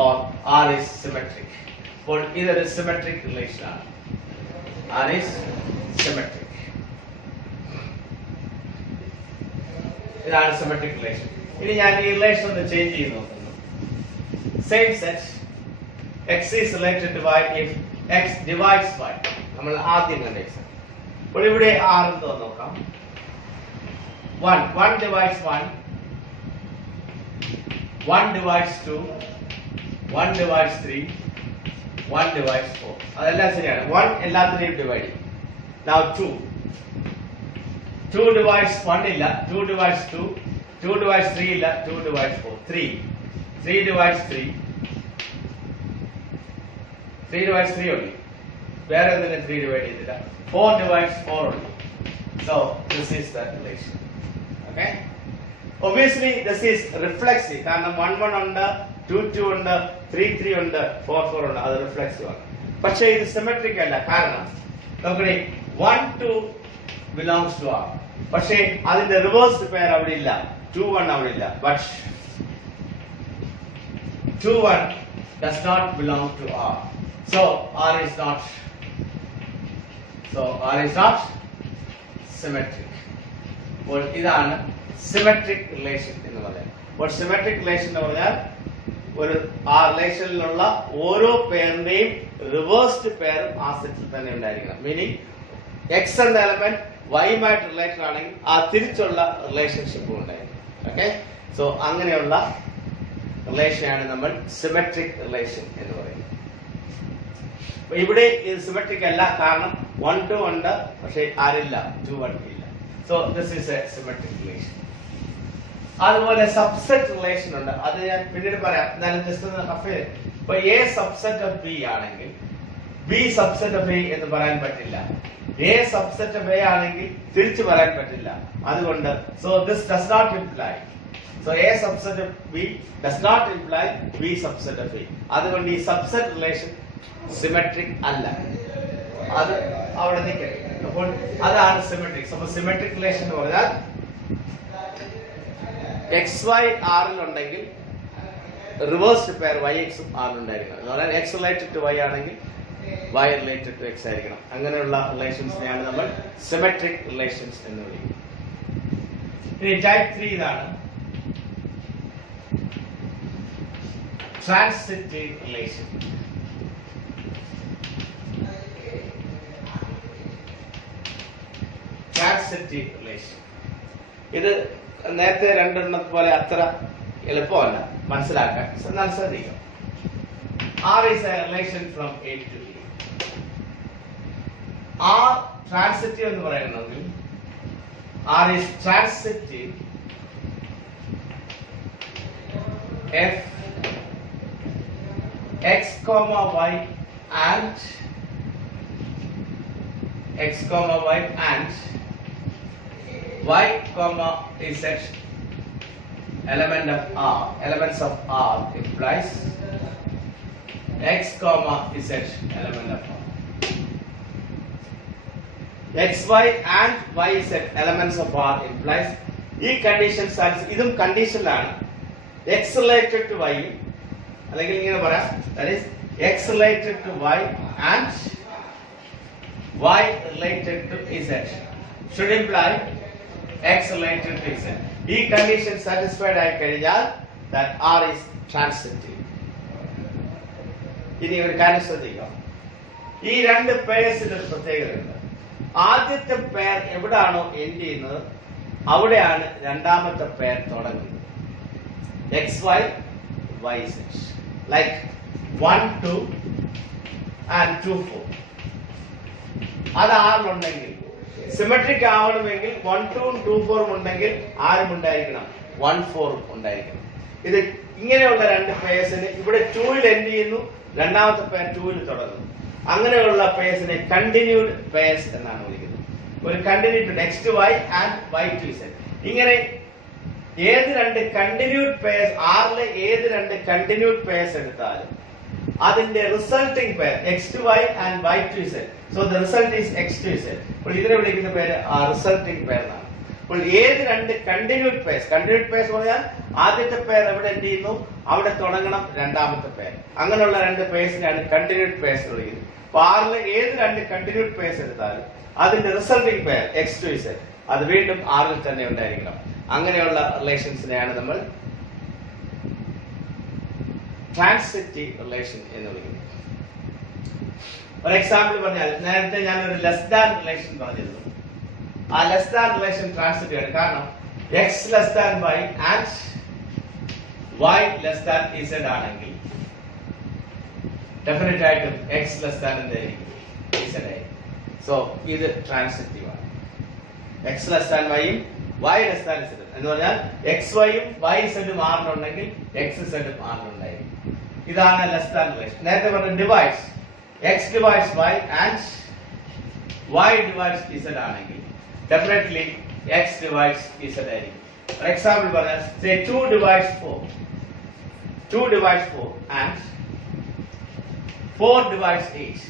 or R is symmetric. അപ്പോൾ ഇതൊരു സിമെട്രിക് റിലേഷൻ ആണ്. R is symmetric. ഇതാണ് സിമെട്രിക് റിലേഷൻ. ഇനി ഞാൻ ഈ റിലേഷൻ ഒന്ന് ചേഞ്ച് ചെയ്ത് നോക്കുന്നു. Same set X is related to Y if X divides Y. നമ്മൾ ആദ്യം കണ്ട എക്സാമ്പിൾ. അപ്പോൾ ഇവിടെ R എന്തോ നോക്കാം. 1 1 divides 1, 1 divides 2, 1 divides 3, 1 divides 4. അതെല്ലാം ശരിയാണ്. 1 എല്ലാത്തിനെയും ഡിവൈഡ് ചെയ്യും. Now 2 divides 1 ഇല്ല, 2 divides 2, 2 divides 3 ഇല്ല, 2 divides 4, 3 divides 3 divides 3 only. വേറെ ഒന്നിനെ 3 ഡിവൈഡ് ചെയ്തില്ല. 4 divides 4 only. So this is the relation. Okay? Obviously this is reflexive. കാരണം 1 1 ഉണ്ട്, 2 2 ഉണ്ട്, 3 3 ഉണ്ട്, 4 4 ഉണ്ട്. അത് റിഫ്ലെക്സീവ് ആണ്. പക്ഷേ ഇത് സിമെട്രിക് അല്ല. കാരണം നോക്കണേ, 1 2 belongs to R. പക്ഷേ അതിന്റെ റിവേഴ്സ്ഡ് പെയർ അവിടെ ഇല്ല. 2 1 അവിടെ ഇല്ല. But 2 1 does not belong to R. So R is not symmetric. അപ്പോൾ ഇതാണ് സിമെട്രിക് റിലേഷൻ എന്ന് പറയുന്നത്. അപ്പോൾ സിമെട്രിക് റിലേഷൻ എന്ന് പറഞ്ഞാൽ ഒരു ആ റിലേഷനിലുള്ള ഓരോ പെയറിന്റെയും റിവേഴ്സ്ഡ് പെയറും ആ സെറ്റിൽ തന്നെ ഉണ്ടായിരിക്കണം. മീനിങ് X എന്ന എലമെന്റ് വൈയുമായിട്ട് റിലേറ്റഡ് ആണെങ്കിൽ ആ തിരിച്ചുള്ള റിലേഷൻഷിപ്പും ഉണ്ടായിരിക്കും. ഓക്കെ, സോ അങ്ങനെയുള്ള റിലേഷനാണ് നമ്മൾ സിമെട്രിക് റിലേഷൻ എന്ന് പറയുന്നത്. ഇവിടെ ഇത് സിമെട്രിക് അല്ല, കാരണം 1 2 ഉണ്ട്, പക്ഷെ ആരില്ല, 2 1 ഇല്ല. So this is A symmetric relation. അതുപോലെ സബ്സെറ്റ് റിലേഷൻ ഉണ്ട്, അത് ഞാൻ പിന്നീട് പറയാം. എന്നാലും ജസ്റ്റ് ഒന്ന് ഹഫ്. ഇപ്പൊ എ സബ്സെറ്റ് ഓഫ് ബി ആണെങ്കിൽ ബി സബ്സെറ്റ് ഓഫ് എ എന്ന് പറയാൻ പറ്റില്ല. എ സബ്സെറ്റ് ഓഫ് എ ആണെങ്കിൽ തിരിച്ചു പറയാൻ പറ്റില്ല. അതുകൊണ്ട് so this does not imply. So A subset of B does not imply B subset of A. അതുകൊണ്ട് ഈ സബ്സെറ്റ് റിലേഷൻ സിമെട്രിക് അല്ല, അത് അവിടെ നിൽക്കട്ടെ. അപ്പോൾ അതാണ് സിമെട്രിക്. അപ്പോൾ സിമെട്രിക് റിലേഷൻ എന്ന് പറഞ്ഞാൽ XY ആറിലുണ്ടെങ്കിൽ റിവേഴ്സ്ഡ് പെയർ YX ആറിലുണ്ടായിരിക്കണം. എന്ന് പറഞ്ഞാൽ X റിലേറ്റഡ് ടു Y ആണെങ്കിൽ Y റിലേറ്റഡ് ടു X ആയിരിക്കണം. അങ്ങനെയുള്ള റിലേഷൻസിനെയാണ് നമ്മൾ സിമെട്രിക് റിലേഷൻസ് എന്ന് വിളിക്കുന്നത്. ഇനി ടൈപ്പ് 3 ഇതാണ്, ട്രാൻസിറ്റീവ് റിലേഷൻ. ട്രാൻസിറ്റീവ് റിലേഷൻ ഇത് നേരത്തെ രണ്ടെണ്ണത്തെ പോലെ അത്ര എളുപ്പമല്ല മനസ്സിലാക്കാൻ. എന്നാൽ ശ്രദ്ധിക്കാം. R is a relation from A to B. R transitive എന്ന് പറയുന്നത് R is transitive if X, Y and X, Y and Y, Z elements of R implies X, Z element of R. X, Y and Y, Z elements of R implies ഈ condition ഇതും കണ്ടീഷനിലാണ്. X related to Y അല്ലെങ്കിൽ ഇങ്ങനെ പറയാം, that is X related to Y and Y related to Z should imply X related to Z. ഈ condition satisfied ആയി കഴിഞ്ഞാൽ that R is transitive. ഇനി ഒരു കാര്യം ശ്രദ്ധിക്കാം. ഈ രണ്ട് പെയർസിന്റെ ഒരു പ്രത്യേകതയുണ്ട്. ആദ്യത്തെ പെയർ എവിടാണോ എൻഡ് ചെയ്യുന്നത് അവിടെയാണ് രണ്ടാമത്തെ പെയർ തുടങ്ങുന്നത്. XY, YZ. Like 1 2 and 2 4. അത് ആറിലുണ്ടെങ്കിൽ സിമെട്രിക് ആവണമെങ്കിൽ 1 2 2 4 ഉണ്ടെങ്കിൽ ആരും ഉണ്ടായിരിക്കണം, 1 4 ഉണ്ടായിരിക്കണം. ഇത് ഇങ്ങനെയുള്ള രണ്ട് പെയർസിന് ഇവിടെ 2ൽ എൻഡ് ചെയ്യുന്നു, രണ്ടാമത്തെ പെയർ 2ൽ തുടങ്ങുന്നു. അങ്ങനെയുള്ള പെയർസിനെ കണ്ടിന്യൂഡ് പെയർസ് എന്നാണ് വിളിക്കുന്നത്. ഒരു continued X to Y and Y to Z. ഇങ്ങനെ ഏത് രണ്ട് കണ്ടിന്യൂഡ് പെയർസ് ആറിലെ ഏത് രണ്ട് കണ്ടിന്യൂഡ് പെയർസ് എടുത്താലും അതിന്റെ resulting pair X to Y and Y to Z. So the result is X to Z. അപ്പോൾ ഇതിനെ വിളിക്കുന്ന പേര് റിസൾട്ടിംഗ് പെയർ എന്നാണ്. അപ്പോൾ ഏത് രണ്ട് കണ്ടിന്യൂഡ് പെയർസ് പറഞ്ഞാൽ ആദ്യത്തെ പെയർ എവിടെ എൻഡ് ചെയ്യുന്നു അവിടെ തുടങ്ങണം രണ്ടാമത്തെ പെയർ. അങ്ങനെയുള്ള രണ്ട് പെയർസിനാണ് കണ്ടിന്യൂഡ് പെയർസ് വിളിക്കുന്നത്. അപ്പൊ ആറിലെ ഏത് രണ്ട് കണ്ടിന്യൂഡ് പെയർസ് എടുത്താലും അതിന്റെ resulting pair X to Z അത് വീണ്ടും ആറിൽ തന്നെ ഉണ്ടായിരിക്കണം. അങ്ങനെയുള്ള റിലേഷൻസിനെയാണ് നമ്മൾ ട്രാൻസിറ്റീവ് റിലേഷൻ എന്ന് വിളിക്കുന്നത്. ഒരു എക്സാമ്പിൾ പറഞ്ഞാൽ നേരത്തെ ഞാൻ ഒരു ലെസ് ദാൻ റിലേഷൻ പറഞ്ഞിരുന്നു. ആ ലെസ് ദാൻ റിലേഷൻ ട്രാൻസിറ്റീവ് ആണ്. കാരണം X less than Y and Y less than Z ആണെങ്കിൽ ഡെഫിനറ്റ് ആയിട്ടും X ലെസ് ദാൻ എന്തായിരിക്കും Z ആയിരിക്കും. സോ ഇത് ട്രാൻസിറ്റീവ് ആണ്. X ലെസ് ദാൻ Y യും Y ലെസ് ദാൻ Z എന്ന് പറഞ്ഞാൽ XY യും YZ ഉം ആറിലുണ്ടെങ്കിൽ XZ ഉം ആറിലുണ്ടായിരിക്കും. ഇതാണ് ലെസ് ദാൻ റിലേഷൻ. നേരത്തെ പറഞ്ഞ divides X divides Y and Y divides Z ആണെങ്കിൽ definitely X divides Z ആയിരിക്കും. For example പറഞ്ഞാൽ say 2 divides 4 and 4 divides 8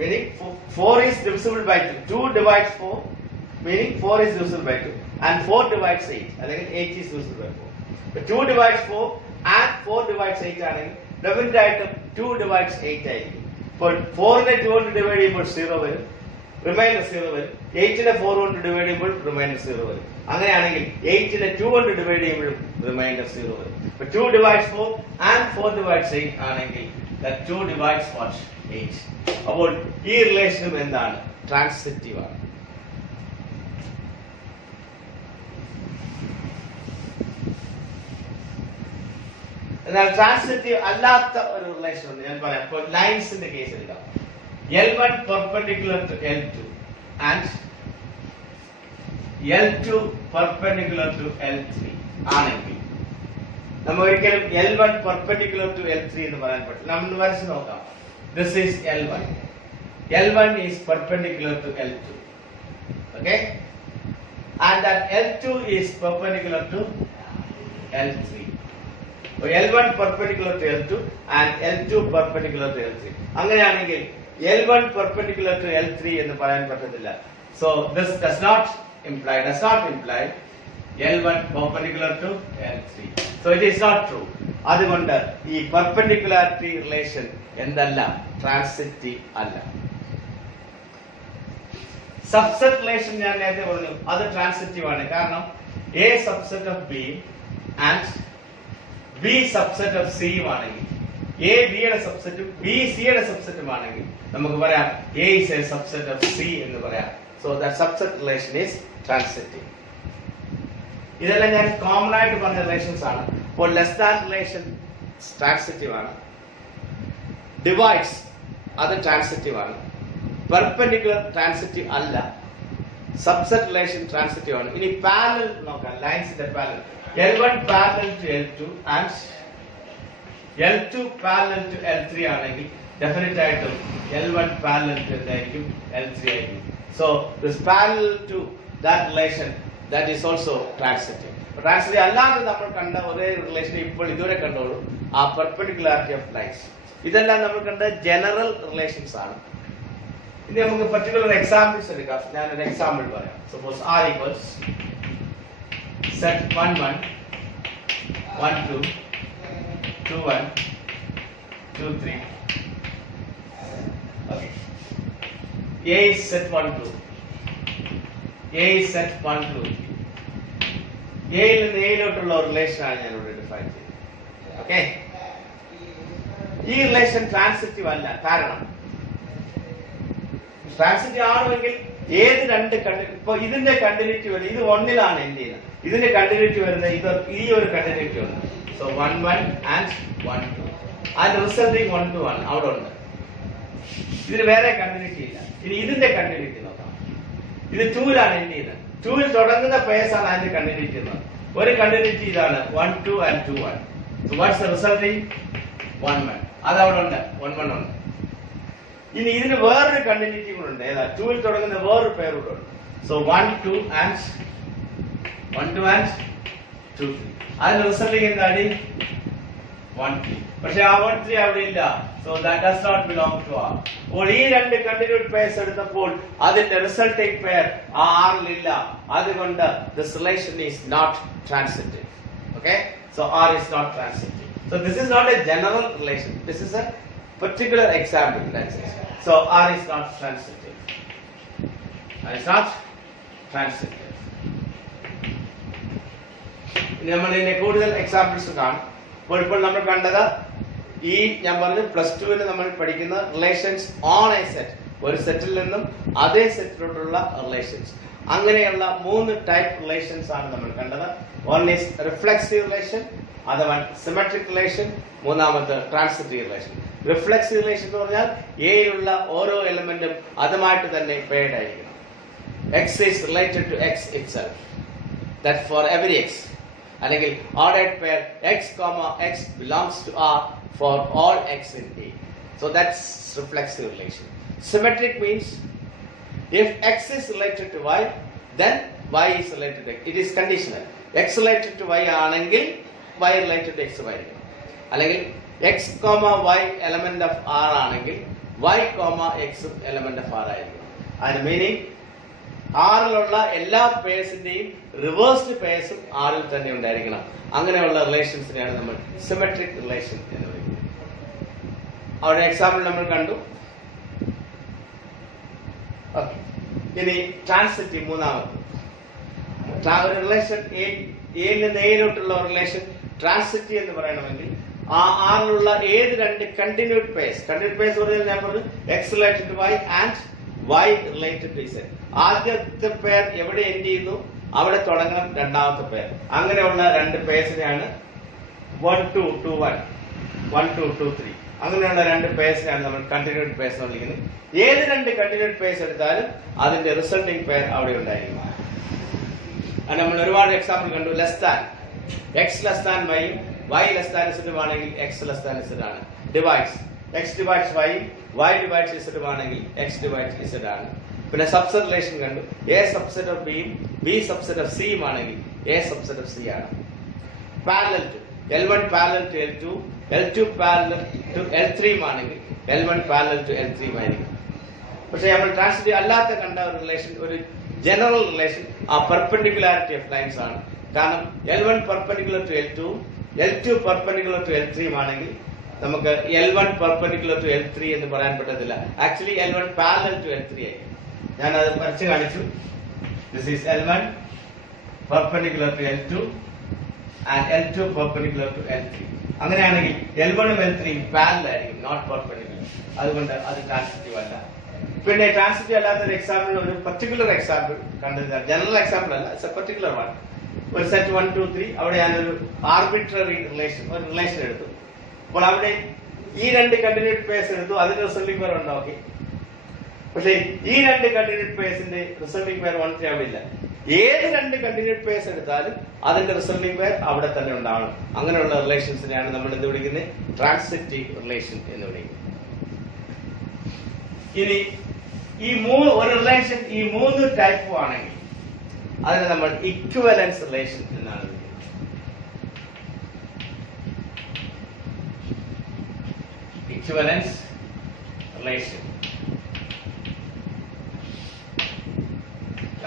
meaning 4 is divisible by 2. 2 divides 4 meaning 4 is divisible by 2 and 4 divides 8 അല്ലെങ്കിൽ 8 is divisible by 4. But 2 divides 4 and 4 divides 8 ആണെങ്കിൽ definitely ആയിട്ടും 2 divides 8 ആയിരിക്കും. അപ്പോൾ 4നെ 2 കൊണ്ട് divide ചെയ്യുമ്പോൾ 0 വരും, റിമൈൻഡർ 0 വരും. 8നെ 4 കൊണ്ട് ഡിവൈഡ് ചെയ്യുമ്പോൾ റിമൈൻഡർ 0 വരും. അങ്ങനെയാണെങ്കിൽ 8നെ 2 കൊണ്ട് ഡിവൈഡ് ചെയ്യുമ്പോഴും റിമൈൻഡർ 0 വരും. അപ്പോൾ 2 divides 4 and 4 divides 8 ആണെങ്കിൽ that 2 divides what? 8. അപ്പോൾ ഈ റിലേഷനും എന്താണ്? ട്രാൻസിറ്റീവ് ആണ്. എന്നാൽ ട്രാൻസിറ്റീവ് അല്ലാത്ത ഒരു റിലേഷൻ ഉണ്ട്. ഞാൻ പറയാം. ഇപ്പോൾ ലൈൻസിന്റെ കേസ് എടുക്കാം. L1 perpendicular to L2 and L2 perpendicular to L3 ആണെങ്കിൽ നമ്മൾ ഒരിക്കലും L1 perpendicular to L3 എന്ന് പറയാൻ പറ്റില്ല. നമ്മൾ വരച്ച് നോക്കാം. This is L1. L1 is perpendicular to L2. Okay? And that L2 is perpendicular to L3. So L1 perpendicular to L2 and L2 perpendicular to L3. അങ്ങനെയാണെങ്കിൽ L1 perpendicular to L3 എന്ന് പറയാൻ പറ്റത്തില്ല. So this does not imply L1 perpendicular to L3. So it is not true. അതുകൊണ്ട് ഈ perpendicularity relation എന്തല്ല? Transitive അല്ല. Subset relation ഞാൻ നേരത്തെ പറഞ്ഞു, അത് ട്രാൻസിറ്റീവ് ആണ്. കാരണം A subset of B and B subset of C ആണെങ്കിൽ A B യുടെ സബ്സെറ്റും B C യുടെ സബ്സെറ്റും ആണെങ്കിൽ നമുക്ക് പറയാം A is a subset of C എന്ന് പറയാം. So that subset relation is transitive. ഇതെല്ലാം ഞാൻ കോമൺ ആയിട്ട് പറഞ്ഞ റിലേഷൻസ് ആണ്. അപ്പോൾ ലെസ് ദാൻ റിലേഷൻ ട്രാൻസിറ്റീവ് ആണ്. ഡിവൈഡ്സ് അത് ട്രാൻസിറ്റീവ് ആണ്. പെർപെൻഡിക്കുലർ ട്രാൻസിറ്റീവ് അല്ല. സബ്സെറ്റ് റിലേഷൻ ട്രാൻസിറ്റീവ് ആണ്. ഇനി പാരലൽ നോക്കാം. ലൈൻസിന്റെ parallel L1 parallel to L2 and L2 parallel to L3 ആണെങ്കിൽ ഡെഫിനറ്റ് ആയിട്ടും L1 parallel to എന്തായിരിക്കും? L3 ആയിരിക്കും. So this parallel to that relation, that is also transitive. Transitive അല്ലാതെ നമ്മൾ കണ്ട ഒരേ റിലേഷൻ ഇപ്പോൾ ഇതുവരെ കണ്ടോളൂ, ആ പെർപെൻഡിക്കുലാരിറ്റി ഓഫ് ലൈൻസ്. ഇതെല്ലാം നമ്മൾ കണ്ട ജനറൽ റിലേഷൻസ് ആണ്. ഇനി നമുക്ക് പർട്ടിക്കുലർ എക്സാമ്പിൾസ് എടുക്കാം. ഞാനൊരു എക്സാമ്പിൾ പറയാം. Suppose R equals set 1 1 1 2 2 1 2 3. Okay. A is set 1 2. A is set 1 2. A യിൽ നിന്ന് എയിലോട്ടുള്ള റിലേഷൻ ആണ് ഞാൻ ഇവിടെ ഡിഫൈൻ ചെയ്തത്. ഓക്കെ. ഈ റിലേഷൻ ട്രാൻസിറ്റീവ് അല്ല. കാരണം ട്രാൻസിറ്റീവ് ആണെങ്കിൽ ഏത് രണ്ട് ഇപ്പൊ ഇതിന്റെ കണ്ടിന്യൂറ്റി വരുന്നത് ഇത് 1ലാണ് എൻഡ് ചെയ്യുന്നത്. ഇതിന്റെ കണ്ടിന്യൂറ്റി വരുന്നത് ഇത് ഈ ഒരു കണ്ടിന്യൂറ്റി ഉണ്ട്. സോ 1 1 ആൻഡ് 1 2 ആൻഡ് റിസൾട്ടിങ് 1 2 ആണ് അവിടെ ഉണ്ട്. ഇതിന് വേറെ കണ്ടിന്യൂറ്റി ഇല്ല. ഇനി ഇതിന്റെ കണ്ടിന്യൂറ്റി നോക്കാം. ഇത് 2ലാണ് എൻഡ് ചെയ്യുന്നത്. 2ൽ തുടങ്ങുന്ന പേഴ്സ് ആണ് അതിന്റെ കണ്ടിന്യൂറ്റി എന്നത്. ഒരു കണ്ടിന്യൂറ്റി ഇതാണ് 1 2 and 2 1. So what's the resulting 1 1. അത് അവിടെ ഉണ്ട്. 1 1 ഉണ്ട്. ഇനി ഇതിന് വേറൊരു കണ്ടിന്യൂറ്റി കൂടെ ഉണ്ട്. ഏതാ? 2ൽ തുടങ്ങുന്ന വേറൊരു പേർ കൂടെ ഉണ്ട്. So 1 2 and 1 2 and 2 3. അതിന്റെ റിസൾട്ടിങ് എന്താണ്? 1 3. പക്ഷെ ആ 1 3 അവിടെ ഇല്ല. So that does not belong to R. അപ്പോൾ ഈ രണ്ട് കണ്ടിന്യൂഡ് പേഴ്സ് എടുത്തപ്പോൾ അതിന്റെ റിസൾട്ടിങ് പെയർ ആ R ൽ ഇല്ല. അതുകൊണ്ട് this relation is not transitive. Okay? So R is not transitive. So this is not a general relation. This is a particular example. That's it. So R is not transitive. R is not transitive. ഇനി നമ്മൾ ഇതിന്റെ കൂടുതൽ examples കാണും. ഇപ്പോൾ നമ്മൾ കണ്ടത് ഈ ഞാൻ പറഞ്ഞു +2 നമ്മൾ പഠിക്കുന്ന റിലേഷൻസ് ഓൺ എ സെറ്റ്, ഒരു സെറ്റിൽ നിന്നും അതേ സെറ്റിലോട്ടുള്ള റിലേഷൻസ്. അങ്ങനെയുള്ള 3 ടൈപ്പ് റിലേഷൻസ് ആണ് നമ്മൾ കണ്ടത്. One is reflexive relation, other one symmetric relation, മൂന്നാമത്തെ ട്രാൻസിറ്റീവ് റിലേഷൻ. റിഫ്ലെക്സീവ് റിലേഷൻ എന്ന് പറഞ്ഞാൽ എയിലുള്ള ഓരോ എലമെന്റും അതുമായിട്ട് തന്നെ പെയർഡ് ആയിരിക്കണം. X is related to X itself, that for every X. അല്ലെങ്കിൽ ordered pair x, x belongs to R for all x in A. So that's reflexive relation. Symmetric means if x is related to y, then y is related to x. It is conditional. X related to y ആണെങ്കിൽ y related to x ആയിരിക്കും. അല്ലെങ്കിൽ x, y element of R ആണെങ്കിൽ y, x element of R ആയിരിക്കും. അതിന്റെ meaning ആറിലുള്ള എല്ലാ പേഴ്സിന്റെയും reversed പേഴ്സും ആറിൽ തന്നെ ഉണ്ടായിരിക്കണം. അങ്ങനെയുള്ള റിലേഷൻസിനെയാണ് നമ്മൾ സിമെട്രിക് റിലേഷൻ എന്ന് പറയുന്നത്. അവിടെ എക്സാമ്പിൾ നമ്മൾ കണ്ടു. ഇനി ട്രാൻസിറ്റീവ് മൂന്നാമത്. ഒരു റിലേഷൻ എയിൽ നിന്ന് എയിലോട്ടുള്ള റിലേഷൻ ട്രാൻസിറ്റീവ് എന്ന് പറയണമെങ്കിൽ ആ ആറിലുള്ള ഏത് രണ്ട് കണ്ടിന്യൂഡ് പേഴ്സ് പറഞ്ഞാൽ ഞാൻ പറഞ്ഞു X related to Y and y related to z. ആദ്യത്തെ പേർ എവിടെ എൻഡ് ചെയ്യുന്നു അവിടെ തുടങ്ങണം രണ്ടാമത്തെ പേർ. അങ്ങനെയുള്ള രണ്ട് പേഴ്സിനെയാണ് 1 2 2 1 1 2 2 3 അങ്ങനെയുള്ള രണ്ട് പേഴ്സിനാണ് നമ്മൾ കണ്ടിന്യൂഡ് പേഴ്സ് എന്ന് വിളിക്കുന്നത്. ഏത് രണ്ട് കണ്ടിന്യൂഡ് പേഴ്സ് എടുത്താലും അതിന്റെ റിസൾട്ടിംഗ് പെയർ അവിടെ ഉണ്ടായിരിക്കും. അത് നമ്മൾ ഒരുപാട് എക്സാമ്പിൾ കണ്ടു. Less than x less than വൈയും വൈ ലെസ് ദാൻ ഇസഡും ആണെങ്കിൽ എക്സ് ലെസ് ദാൻ ഇസഡ് ആണ്. Divides x divides y y divides ഇസഡും ആണെങ്കിൽ എക്സ് ഡിവൈഡ്സ് ഇസഡ് ആണ്. പിന്നെ സബ്സെറ്റ് റിലേഷൻ കണ്ടു. എ സബ്സെറ്റ് ഓഫ് ബിയും ബി സബ്സെറ്റ് ഓഫ് സിയും ആണെങ്കിൽ എ സബ്സെറ്റ് ഓഫ് സി ആണ്. Parallel to L1 parallel to L2 L2 parallel to L3 ആണെങ്കിൽ L1 പാരലൽ ടു L3 ആയിരിക്കും. പക്ഷെ നമ്മൾ ട്രാൻസിറ്റീവ് അല്ലാത്ത കണ്ട ഒരു റിലേഷൻ, ഒരു ജനറൽ റിലേഷൻ ആ പെർപെൻഡിക്കുലാരിറ്റി ഓഫ് ലൈൻസ് ആണ്. കാരണം L1 perpendicular to L2 L2 perpendicular to L3 ആണെങ്കിൽ നമുക്ക് L1 പെർപെൻഡിക്കുലർ ടു L3 എന്ന് പറയാൻ പറ്റത്തില്ല. Actually L1 parallel to L3 ആയിരിക്കും. ഞാനത് വരച്ച് കാണിച്ചു. This is L1 perpendicular to L2 and L2 perpendicular to L3. അങ്ങനെയാണെങ്കിൽ L1 ഉം L3 ഉം പാരലൽ ആയിരിക്കും, നോട്ട് പെർപെൻഡിക്കുലർ. അതുകൊണ്ട് അത് ട്രാൻസിറ്റീവ് അല്ല. പിന്നെ ട്രാൻസിറ്റീവ് അല്ലാത്ത ഒരു എക്സാമ്പിൾ, ഒരു പർട്ടിക്കുലർ എക്സാമ്പിൾ കണ്ടത്, ജനറൽ എക്സാമ്പിൾ അല്ല, ഇറ്റ്സ് എ പർട്ടിക്കുലർ വൺ. ഒരു സെറ്റ് 1 2 3 അവിടെ ഞാനൊരു ആർബിട്രറി റിലേഷൻ, ഒരു റിലേഷൻ എടുത്തു. അപ്പോൾ അവിടെ ഈ രണ്ട് കണ്ടിന്യൂഡ് പേഴ്സ് എടുത്തു, അതിന്റെ റിസൾട്ടിംഗ് പെയർ ഉണ്ടാക്കി. പക്ഷേ ഈ രണ്ട് കണ്ടിന്യൂഡ് പേഴ്സിന്റെ റിസൾട്ടിംഗ് പെയർ 1 3 അവിടെ ഇല്ല. ഏത് രണ്ട് കണ്ടിന്യൂഡ് പേഴ്സ് എടുത്താലും അതിന്റെ റിസൾട്ടിംഗ് പെയർ അവിടെ തന്നെ ഉണ്ടാവണം. അങ്ങനെയുള്ള റിലേഷൻസിനെയാണ് നമ്മൾ എന്ത് വിളിക്കുന്നത്? ട്രാൻസിറ്റീവ് റിലേഷൻ എന്ന് വിളിക്കുന്നത്. ഇനി ഒരു റിലേഷൻ ഈ മൂന്ന് ടൈപ്പ് ആണെങ്കിൽ അതിനെ നമ്മൾ ഇക്വിവലൻസ് റിലേഷൻ എന്നാണ് വിളിക്കുന്നത്. ഇക്വിവലൻസ് റിലേഷൻ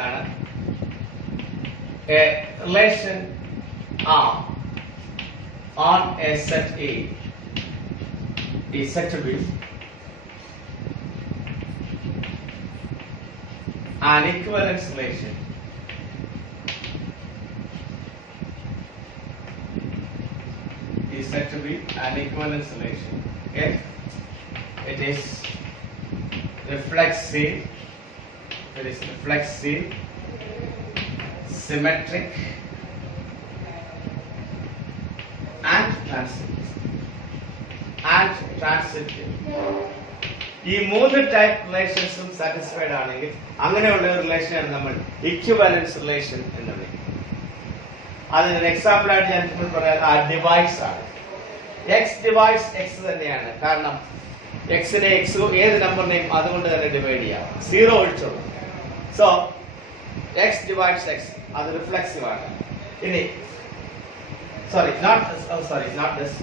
ആണ് a relation R on a set A is said to be an equivalence relation is said to be an equivalence relation if it is reflexive, symmetric and transitive. ഈ മൂന്ന് type റിലേഷൻസും satisfied ആണെങ്കിൽ അങ്ങനെയുള്ള ഒരു റിലേഷനാണ് നമ്മൾ equivalence relation എന്ന് വിളിക്കുന്നത്. അതിന് example ആയിട്ട് ഞാൻ പറയാം, ആ ഡിവൈഡ്സ് ആണ്. എക്സ് ഡിവൈഡ്സ് എക്സ് തന്നെയാണ്. കാരണം എക്സിനെ എക്സ് ഏത് നമ്പറിനെയും അതുകൊണ്ട് തന്നെ ഡിവൈഡ് ചെയ്യാം, 0 ഒഴിച്ചോളൂ. സോ എക്സ് ഡിവൈഡ്സ് എക്സ്, അത് റിഫ്ലെക്സീവ് ആണ്. ഇനി not this.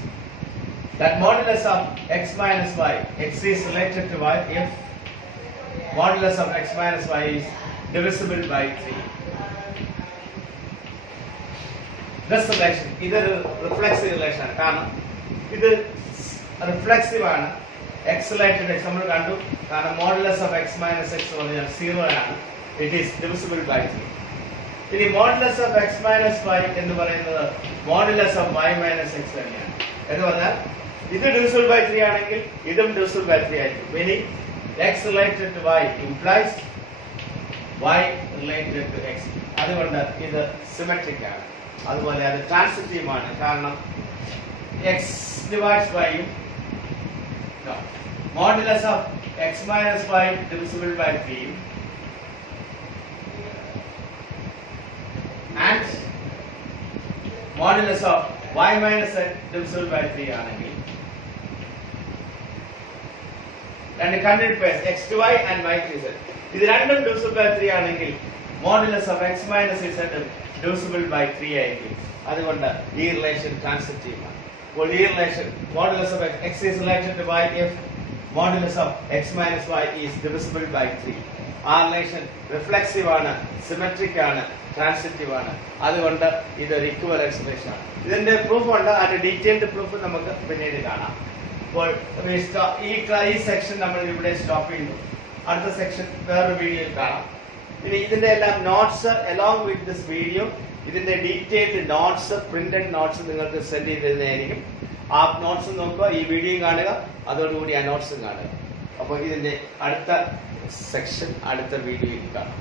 That modulus of x minus y, x is related to y if modulus of x minus y is divisible by 3. This relation, ഇതൊരു reflexive relation ആണ്. കാരണം ഇത് reflexive ആണ്. x related x നമ്മൾ കണ്ടു. കാരണം modulus of x minus x എന്ന് പറഞ്ഞാൽ 0 ആണ്. It is divisible by 3. ഇനി modulus of X minus Y എന്ന് പറയുന്നത് modulus of Y minus X തന്നെയാണ്. എന്ന് പറഞ്ഞാൽ ഇത് ഡിവിസിബിൾ ബൈ 3 ആണെങ്കിൽ ഇതും ഡിവിസിബിൾ ബൈ 3 ആയിരിക്കും. Meaning x related to y implies y related to x. അതുകൊണ്ട് ഇത് സിമെട്രിക് ആണ്. അതുപോലെ അത് ട്രാൻസിറ്റീവ് ആണ്. കാരണം എക്സ് ഡിവൈഡ്സ് വൈയും modulus of X minus y divisible by 3 and modulus of y minus x divisible by 3 ആണെങ്കിൽ രണ്ട് continued purse x to y and y to z ഇത് രണ്ടും divisible by 3 ആണെങ്കിൽ modulus of x minus z divisible by 3 ആയിരിക്കും. അതുകൊണ്ട് ഈ relation transitive ആണ്. അപ്പോൾ ഈ relation modulus of x is related to y if modulus of x minus y is divisible by 3. ആ റിലേഷൻ റിഫ്ലെക്സീവ് ആണ്, സിമെട്രിക് ആണ്, ട്രാൻസിറ്റീവ് ആണ്. അതുകൊണ്ട് ഇതൊരു ഇക്വിവലൻസ് റിലേഷൻ ആണ്. ഇതിന്റെ പ്രൂഫ് ഉണ്ട്, അതിന്റെ ഡീറ്റെയിൽഡ് പ്രൂഫ് നമുക്ക് പിന്നീട് കാണാം. അപ്പോൾ ഈ സെക്ഷൻ നമ്മൾ ഇവിടെ സ്റ്റോപ്പ് ചെയ്യുന്നു. അടുത്ത സെക്ഷൻ വേറൊരു വീഡിയോയിൽ കാണാം. ഇനി ഇതിന്റെ എല്ലാം notes along with this video, ഇതിന്റെ ഡീറ്റെയിൽഡ് നോട്ട്സ്, പ്രിന്റഡ് നോട്ട്സ് നിങ്ങൾക്ക് സെൻഡ് ചെയ്തിരുന്നതായിരിക്കും. ആ നോട്ട്സ് നോക്കുക, ഈ വീഡിയോയും കാണുക, അതോടുകൂടി ആ നോട്ട്സും കാണുക. അപ്പോൾ ഇതിന്റെ അടുത്ത സെക്ഷൻ അടുത്ത വീഡിയോയിൽ കാണാം.